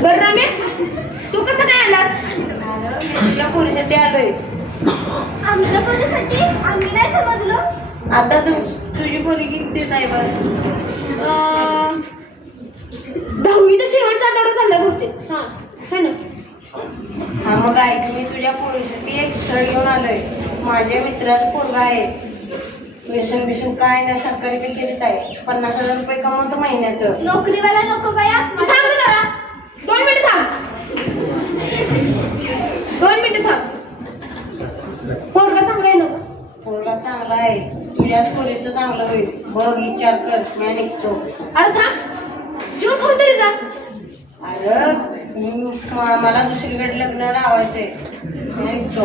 बरं राम्या, तू कसं काय आलास? तुला पोरीसाठी आलोय. आमच्या पोरीसाठी? आम्ही नाही समजलो. आता तुझी पोरी किती आहे बरं? 10वीचा शेवटचा आठवडा चालला बहुतेक. हा है ना. हा मग ऐक, मी तुझ्या पोरीसाठी एक स्थळ घेऊन आलोय. माझ्या मित्राचा पोरगा आहे. व्यसन बिसन काय नाही, सरकारी कचेरीत आहे. 50,000 रुपये कमवतो महिन्याचं. नोकरीवाला नको बाया. तू थांब गं जरा, 2 मिनिटं थांब. 2 मिनिटं थांब. पोरगा चांगला आहे ना गं? पोरगा चांगला आहे. तुझ्याच पोरीचं चांगलं होईल. बघ, विचार कर, मी निघतो. अरे थांब, जेवण खाऊन तरी जा. अरे मला दुसरीकडे लग्न लावायचंय, मी निघतो.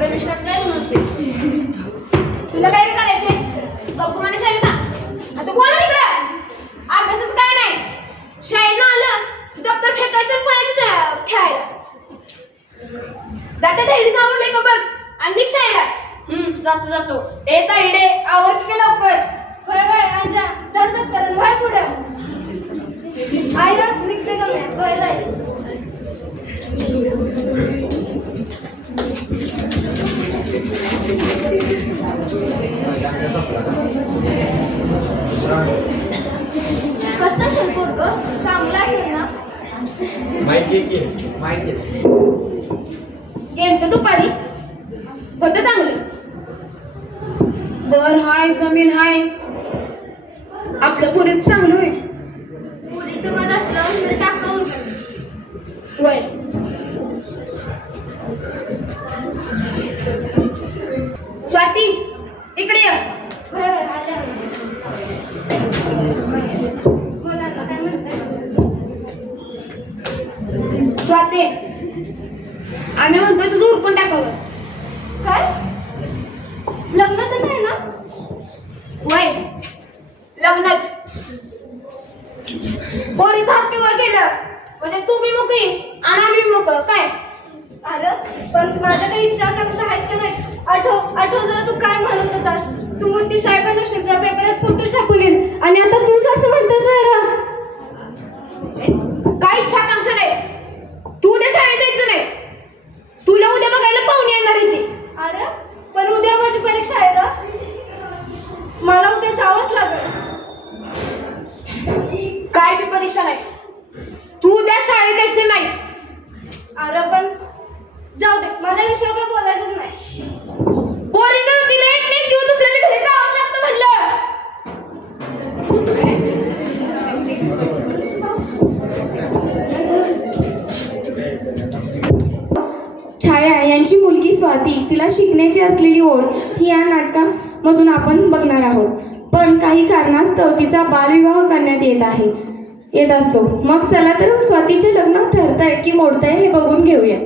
रमेश काय म्हणते? तुला काय करायचे? गप्पू म्हणे शाळेत जा. आता बोला तिकडं. अभ्यासाचं काय नाही. शाळेत आलं दप्तर फेकायचं आणि पळायचं खेळायला. जाते दहीडीचं आवडलंय का बघ आणि निघ शाळेला. जातो. ए ताईडे, आवर की लवकर. होय होय अंजा, चल दप्तर वय पुढं. आईला निघते का मी? होय होय. कसं असेल पोरगं? चांगलं असेल ना? गेलतो दुपारी, होतं चांगलं. दर हाय, जमीन हाय. आपलं पुरीचं चांगलं होईल. पुरीचं मत असलं तर टाकावं. वय स्वाती, इकडे ये. स्वाती, आम्ही म्हणतोय तुझं उरकून टाकावं. काय? लग्न तर नाही ना? वय लग्नच. पोरीचं हात पिवळा केलं म्हणजे तू बी मोकळी आणि आम्ही मोकळं काय? अरे पण माझ्या काही इच्छा आकांक्षा आहेत का नाही? आठव जरा, तू काय म्हणत होतास? तू मोठी साहेब नसेल, तुझ्या पेपरात फोटो छापून येईल आणि आता तूच असं म्हणतोस. काय इच्छा आकांक्षा नाही. तू उद्या शाळेत जायचं नाहीस. तुला उद्या बघायला पाहुणे येणार आहे ती. अरे पण उद्या माझी परीक्षा आहे रे. मला उद्या जावंच लागेल. काय बी परीक्षा नाही. तू उद्या शाळेत जायचं नाहीस. अरे पण जाऊ दे, मला विषय काय बोलायचंच नाही. पोरीनं तिला एक नाही किंवा दुसऱ्याच्या घरी जावंच लागतं म्हटलं. छाया यांची मुलगी स्वाती, तिला शिकण्याची असलेली ओढ ही या नाटकामधून आपण बघणार आहोत. पण काही कारणास्तव तिचा बालविवाह करण्यात येत असतो. मग चला तर स्वातीचे लग्न ठरतंय की मोडतंय हे बघून घेऊया.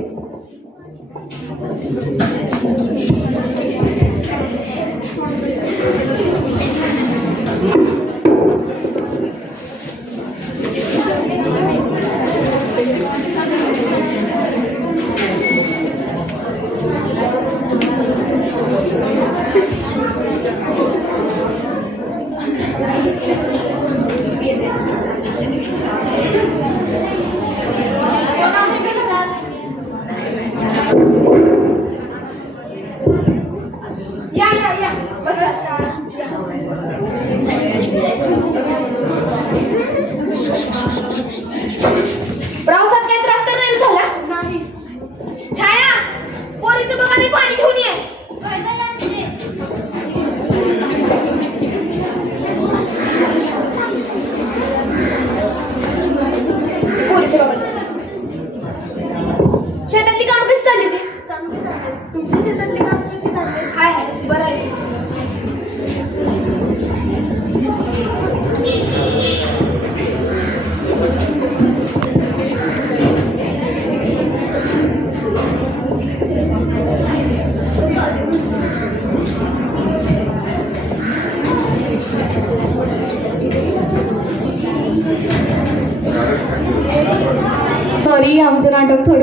या बसा.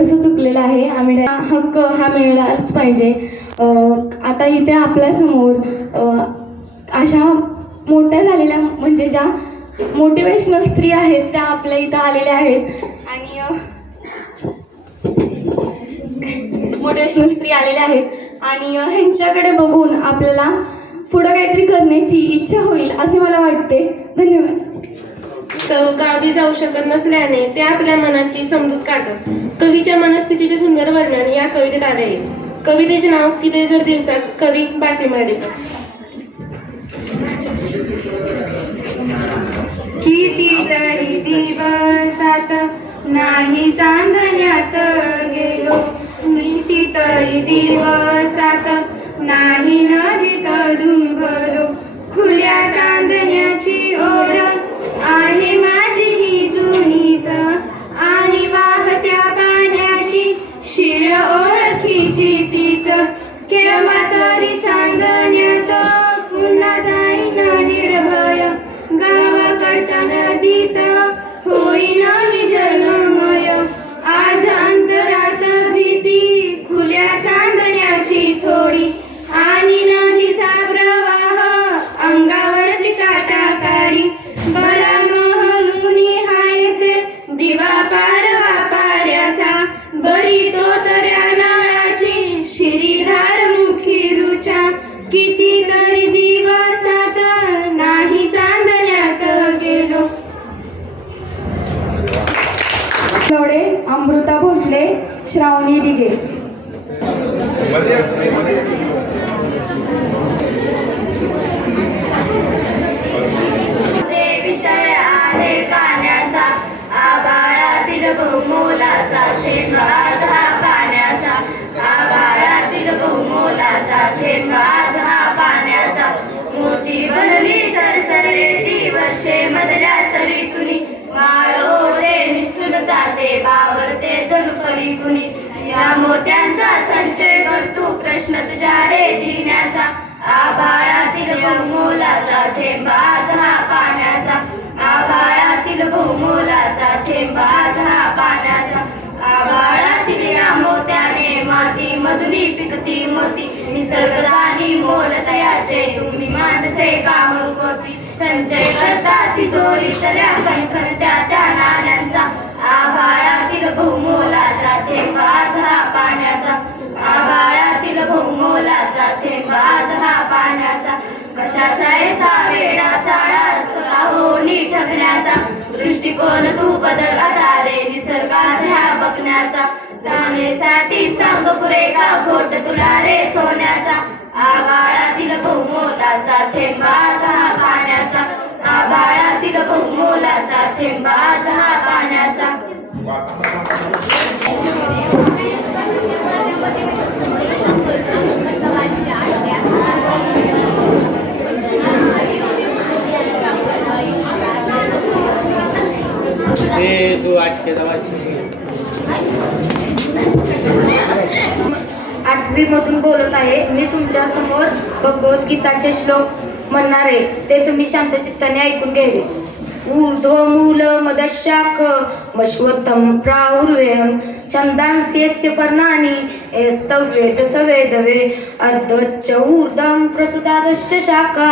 थोडंसं चुकलेलं आहे. आम्ही हक्क हा मिळालाच पाहिजे. आता इथे आपल्यासमोर अशा मोठ्या झालेल्या म्हणजे ज्या मोटिवेशनल स्त्री आहेत त्या आपल्या इथं आलेल्या आहेत आणि मोटिवेशनल स्त्री आलेल्या आहेत आणि ह्यांच्याकडे बघून आपल्याला पुढं काहीतरी करण्याची इच्छा होईल असे मला वाटते. धन्यवाद. गावी जाऊ शकत नसल्याने ते आपल्या मनाची समजूत काढतात. कवीच्या मनस्थितीचे सुंदर वर्णन या कवितेत आले आहे. कवितेचे नाव किती जर दिवसात, कवी बासे मार्डेकर. कितीतरी दिवसात नाही चांदण्यात गेलो, कितीतरी दिवसात नाही नदीत डुंबलो, खुल्या चांदण्याची ओढ आहे माझी ही जुनीच आणि वाहत्या पाण्याची शिर ओळखीची तीच. केव्हा तरी चांदण्यात पुन्हा जाईन निर्भय, गावाकडच्या नदीत होईन मी जलमय. आज अंतरात भीती खुल्या चांदण्याची थोडी आणि नदीचा प्रवाह अंगावरती काटा काढी. बरा महलुनी हाय ते दिवा पारवा पाऱ्याचा, बरी तो तऱ्या नाळाची शिरीधार मुखी रुचा. कितीतरी दिवसात नाही चांदण्यात गेलो. लोडे, अमृता भोसले, श्रावणी दिघे. मध्ये या तुम्ही, मध्ये या. विषय आहे गाण्याचा, आभाळातील बहुमोलाचा थेंब आज हा पाण्याचा, आभाळातील बहुमोलाचा थेंब आज हा पाण्याचा. मोती बनली सरसरले ती वर्षे मधल्या सरीतुनी, माळोरे निसटून जाते बावरते जणू परी कुणी. या मोत्यांचा संचय करतू प्रश्न तुझ्या रे जिण्याचा, आभाळातील बहुमोलाचा थेंब आज हा पाण्याचा, आभाळातील बहुमोलाचा थेंब आज हा पाण्याचा. आभाळातील या मोत्याने माती मधुनी पिकती मोती, निसर्ग जाणी मोल तयाचे तुम्ही माणसे काम कोती. संचय करता तिजोरी चल्या खणखणत्या त्या नाण्यांचा, आभाळातील बहुमोलाचा थेंब आज हा पाण्याचा, आभाळातील बहुमोलाचा थेंब आज हा पाण्याचा. कशाचा वेडा चाळा होनी ठगण्याचा, दृष्टिकोन तू बदल आधारे निसर्गास ह्या बघण्याचा. धावण्यासाठी सांग पुरे का खोट तुला रे सोन्याचा, आभाळातील बहुमोलाचा थेंब आज हा पाण्याचा, आभाळातील बहुमोलाचा थेंब आज हा पाण्याचा. आठवी मधून बोलत आहे. मी तुमच्या समोर भगवद्गीताचे श्लोक म्हणणार आहे, ते तुम्ही शांतचित्ताने ऐकून घ्यावे. ऊर्ध्वमूल मदशाख मश्वत्थं प्राहुर्व्यं छन्दांसि यस्य पर्णानि यस्तव्येत सवेदवे अर्धच्च ऊर्ध्वं प्रसुतादश्च शाखा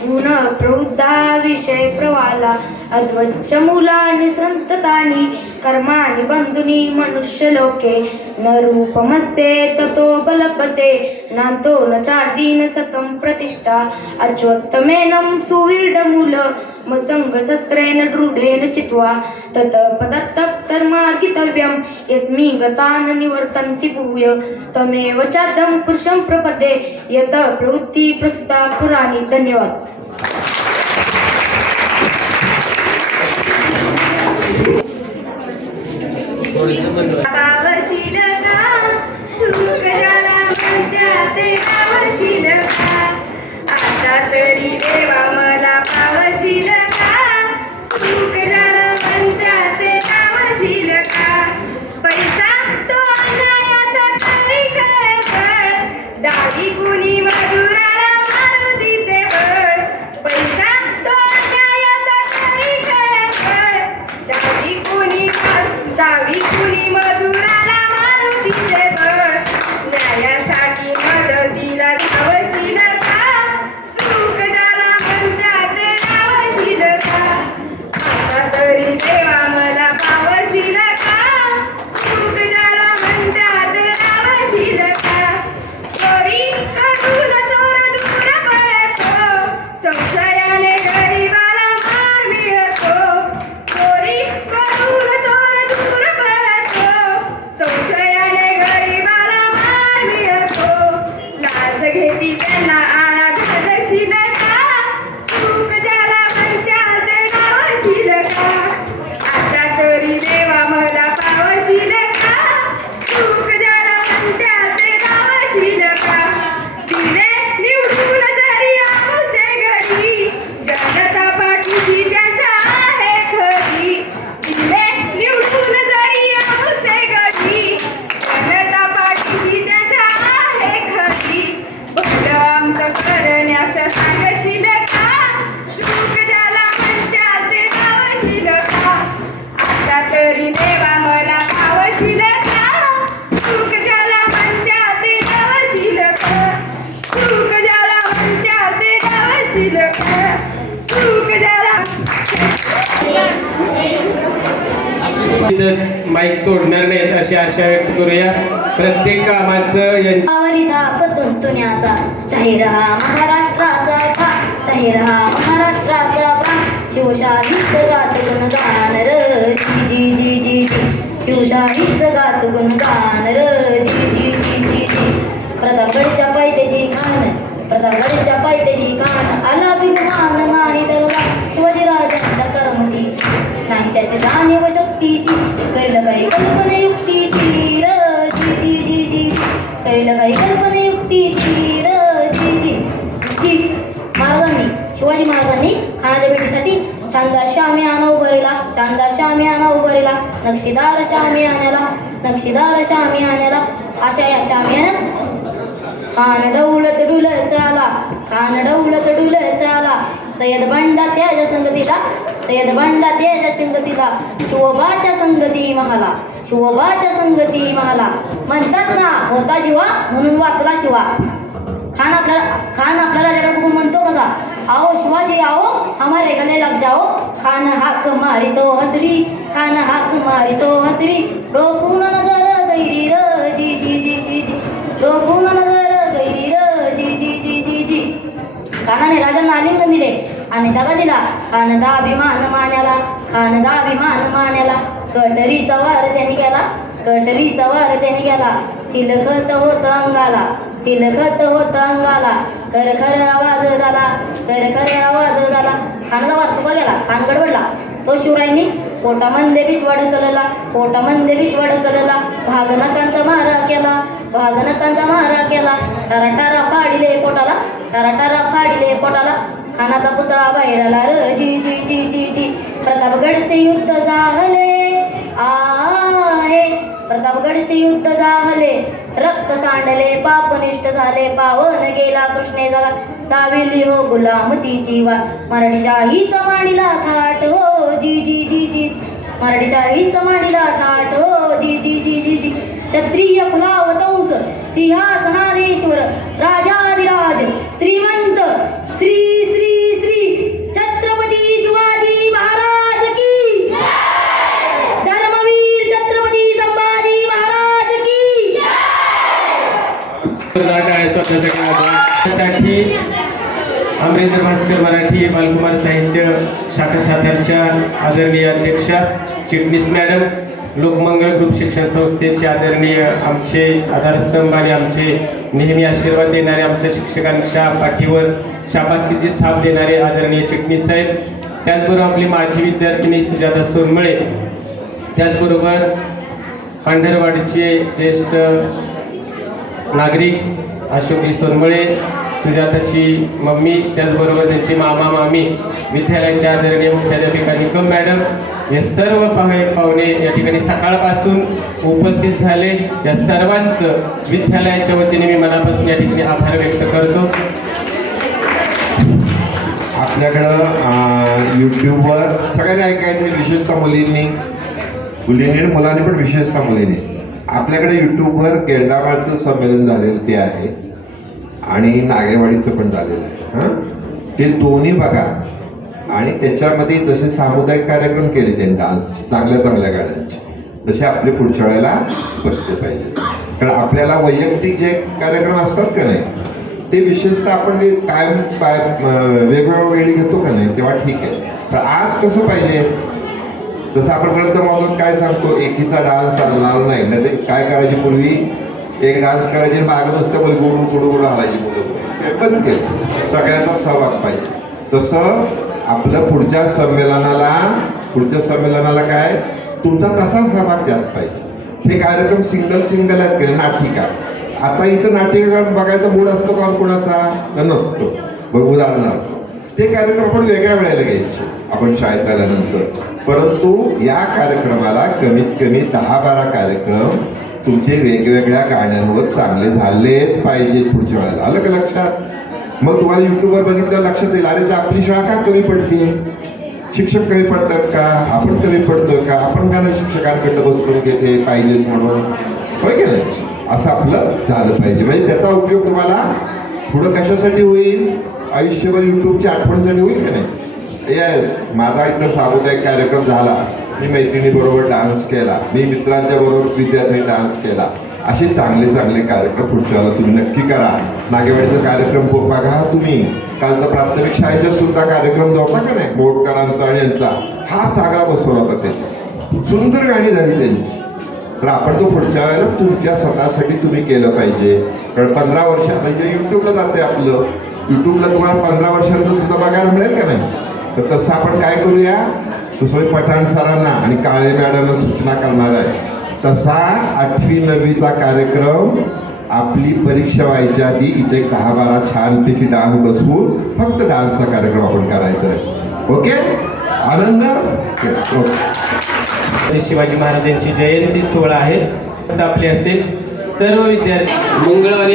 गुण प्रवृद्धा विषय प्रवाला अध्वच्च मूलानि संततानि कर्माणि बन्धुनि मनुष्यलोके न रूपमस्ते ततो बलपते नान्तो न चार्दीन सतं प्रतिष्ठा अच्युत्तमेनं सुवीर्ढमूलम् संगशस्त्रेण दृढेन चित्वा तत् पदत्तर्मार्गितव्यं यस्मिं गतान् निवर्तन्ति भूय तमेव चाद्यं पुरुषं प्रपदे यत प्रवृत्ति प्रसुता पुराणी. धन्यवाद. पावशील का सुख झाला म्हणत्यात पावशील का, आता तरी देवा मला पावशील का, सुख झाला म्हणत्यात पावशील का. पैसा तो अन्यायाचा तरी कळकळ, दावी कुणी मजुराला मारुतीचे बळ. पैसा तो अन्यायाचा तरी कळकळ, दावी कुणी मजुरा निश्चितच माईक सोडणार नाहीत अशी आशा व्यक्त करूया. प्रत्येक कामाचं यांच्या आवरितापतून तुण्याचा शाहीर हा महाराष्ट्राचा प्राण, शाहीर हा महाराष्ट्राचा प्राण, शिवशाहीच गात गुणगान र जी जी जी जी जी, शिवशाहीच गात गुणगान र जी जी जी जी जी. प्रतापगडच्या पायथ्याशी खान, प्रतापगडच्या पायथ्याशी खान, आला बिगुमान नाही दरला शिवाजीराजांच्या करमती, नाही त्याचे जाणीव शक्तीची, करील काही कल्पनायुक्तीची र जी जी जी जी, करील काही कल्पनायुक्तीची र जी जी जी. महाराजांनी, शिवाजी महाराजांनी खानाच्या भेटीसाठी शानदार शामियाना उभारला, शानदार शामियाना उभारला, नक्षीदार शामियान्याला, नक्षीदार शामियान्याला. अशा या शामियान्यात खान डौलत डुलत आला, खान डौलत डुलत आला, सय्यद बंडा त्याच्या संगतीला, सय्यद बंडा त्याच्या संगतीला, शिवबाच्या संगती महाला, शिवबाच्या संगती महाला. म्हणतात ना होता जीवा म्हणून वाचला शिवा. खान आपला राजाकडे बघून म्हणतो कसा, आओ शिवाजी आओ हमारे गले लग जाओ, खान हाक मारी तो हसरी, खान हाक मारी तो हसरी, रोकून नजर गैरी र जी जी जी जी जी, रोकून नजर गैरी र जी जी जी जी जी. खानाने राजांना आलिंगन दिले आणि दगा दिला, खान दाभिमान मान्याला, खान दाभिमान मान्याला. कटरीचा वार त्याने केला, कटरीचा वार त्याने केला, चिलखत होत अंगाला, चिलखत होत अंगाला, खर आवाज झाला, खर आवाज झाला. खानाचा वार सुका गेला, खान गडबडला. तो शिवरायांनी पोटामध्ये बिचवाड कलला, पोटामध्ये बिचवाड कलला, भागनकांचा मारा केला, भागनकांचा मारा केला, टराटारा फाडिले पोटाला, टराटारा फाडिले पोटाला. खानाचा पुतळा बाहेरला र जी जी जी जी जी. प्रतापगडचे युद्ध झाले आहे, प्रतापगडचे युद्ध झाले, रक्त सांडले पापनिष्ठ झाले, पावन गेला कृष्णे जगा, दाविली हो गुलामतीची वाट, मराठी शाहीचा मांडीला थाट हो जी जी जी जी, मराठी शाहीचा मांडीला थाट हो जी जी जी जी जी. क्षत्रिय कुलावतंस सिंहासनाधीश्वर राजाधिराज श्रीमंत श्री श्री श्री छत्रपती शिवाजी महाराज की, धर्मवीर छत्रपती संभाजी महाराज की. साठी अमरेंद्र भास्कर मराठी बालकुमार साहित्य शाखा सातारच्या आदरणीय अध्यक्षा चिटणीस मॅडम, लोकमंगल ग्रुप शिक्षण संस्थेचे आदरणीय आमचे आधारस्तंभ आणि आमचे नेहमी आशीर्वाद देणारे, आमच्या शिक्षकांच्या पाठीवर शाबासकीची थाप देणारे आदरणीय चिटणीस साहेब, त्याचबरोबर आपली माजी विद्यार्थिनी सुजाता सोनमळे, त्याचबरोबर पांढरवाडीचे ज्येष्ठ नागरिक अशोकजी सोनमळे, सुजाताची मम्मी, त्याचबरोबर त्यांची मामा मामी, विद्यालयाच्या आदरणीय मुख्याध्यापिका निकम मॅडम, हे सर्व पाहुणे या ठिकाणी सकाळपासून उपस्थित झाले. या सर्वांचं विद्यालयाच्या वतीने मी मनापासून या ठिकाणी आभार व्यक्त करतो. आपल्याकडं यूट्यूबवर सगळ्यांनी ऐकायचं, विशेषतः मुलींनी मुलांनी पण विशेषतः मुलींनी. आपल्याकडे यूट्यूबवर गेंडामाळचं संमेलन झालेलं ते आहे आणि नागेवाडीचं पण झालेलं आहे. ते दोन्ही बघा आणि त्याच्यामध्ये जसे सामुदायिक कार्यक्रम केले त्यांनी, डान्स चांगल्या चांगल्या गाड्यांचे, तसे आपले पुढच्या वेळेला बसले पाहिजे. कारण आपल्याला वैयक्तिक जे कार्यक्रम असतात का नाही, ते विशेषतः आपण कायम वेगवेगळ्या वेळी घेतो का नाही तेव्हा ठीक आहे. पण आज कसं पाहिजे, जसं आपण ग्रंथमावळीत काय सांगतो, एकीचा डान्स चालणार नाही, नाही ते काय करायची, पूर्वी एक डान्स करायची मागं नुसतं बोल गुडू गुडू गुडू हालायची मुलं, ते बंद केलं. सगळ्यांचा सहभाग पाहिजे. तसं आपलं पुढच्या संमेलनाला काय तुमचा तसा सहभाग जास्त पाहिजे. हे कार्यक्रम सिंगल आहेत केले, नाटिका. आता इथं नाटिका बघायचा मूड असतो का कोणाचा नसतो. बघ उदाहरणार्थ ते कार्यक्रम आपण वेगळ्या वेळेला घ्यायचे आपण शाळेत आल्यानंतर, परंतु या कार्यक्रमाला कमीत कमी 10-12 कार्यक्रम तुमचे वेगवेगळ्या गाण्यांवर चांगले झालेच पाहिजेत पुढच्या वेळेला. आलं का लक्षात? मग तुम्हाला युट्यूबवर बघितलं लक्षात येईल, अरे आपली शाळा का कमी पडते, शिक्षक कमी पडतात का, आपण कमी पडतोय का, आपण का शिक्षकांकडनं बसवून घेते पाहिजेच म्हणून, होय की नाही? असं आपलं झालं पाहिजे. म्हणजे त्याचा उपयोग तुम्हाला पुढं कशासाठी होईल, आयुष्यभर युट्यूबच्या आठवणीसाठी होईल का नाही. येस, माझा इथं सामुदायिक कार्यक्रम झाला, मी मैत्रिणीबरोबर डान्स केला, मी मित्रांच्या बरोबर विद्यार्थी डान्स केला. असे चांगले चांगले कार्यक्रम पुढच्या वेळेला तुम्ही नक्की करा. नागेवाडीचा कार्यक्रम बघा तुम्ही. कालचा प्राथमिक शाळेचा सुद्धा कार्यक्रम जो होता का नाही, मोडकरांचा आणि यांचा, हा चांगला बसवला होता. ते सुंदर गाणी झाली त्यांची. तर आपण तो पुढच्या वेळेला तुमच्या स्वतःसाठी तुम्ही केलं पाहिजे. कारण 15 वर्ष आता जे युट्यूबला जाते आपलं, युट्यूबला तुम्हाला 15 वर्षानंतर सुद्धा बघायला मिळेल का नाही. तर तसं आपण काय करूया, तसं पठाण सरांना आणि काळे मॅडमला सूचना करणार आहे, तसा 8वी 9वीचा कार्यक्रम आपली परीक्षा व्हायच्या आधी इथे 10-12 छानपैकी डान्स बसवून फक्त डान्सचा कार्यक्रम आपण करायचा आहे. ओके, आनंद. ओके. शिवाजी महाराजांची जयंती सोहळा आहे आपले असेल. सर्व विद्यार्थी मंगळवारी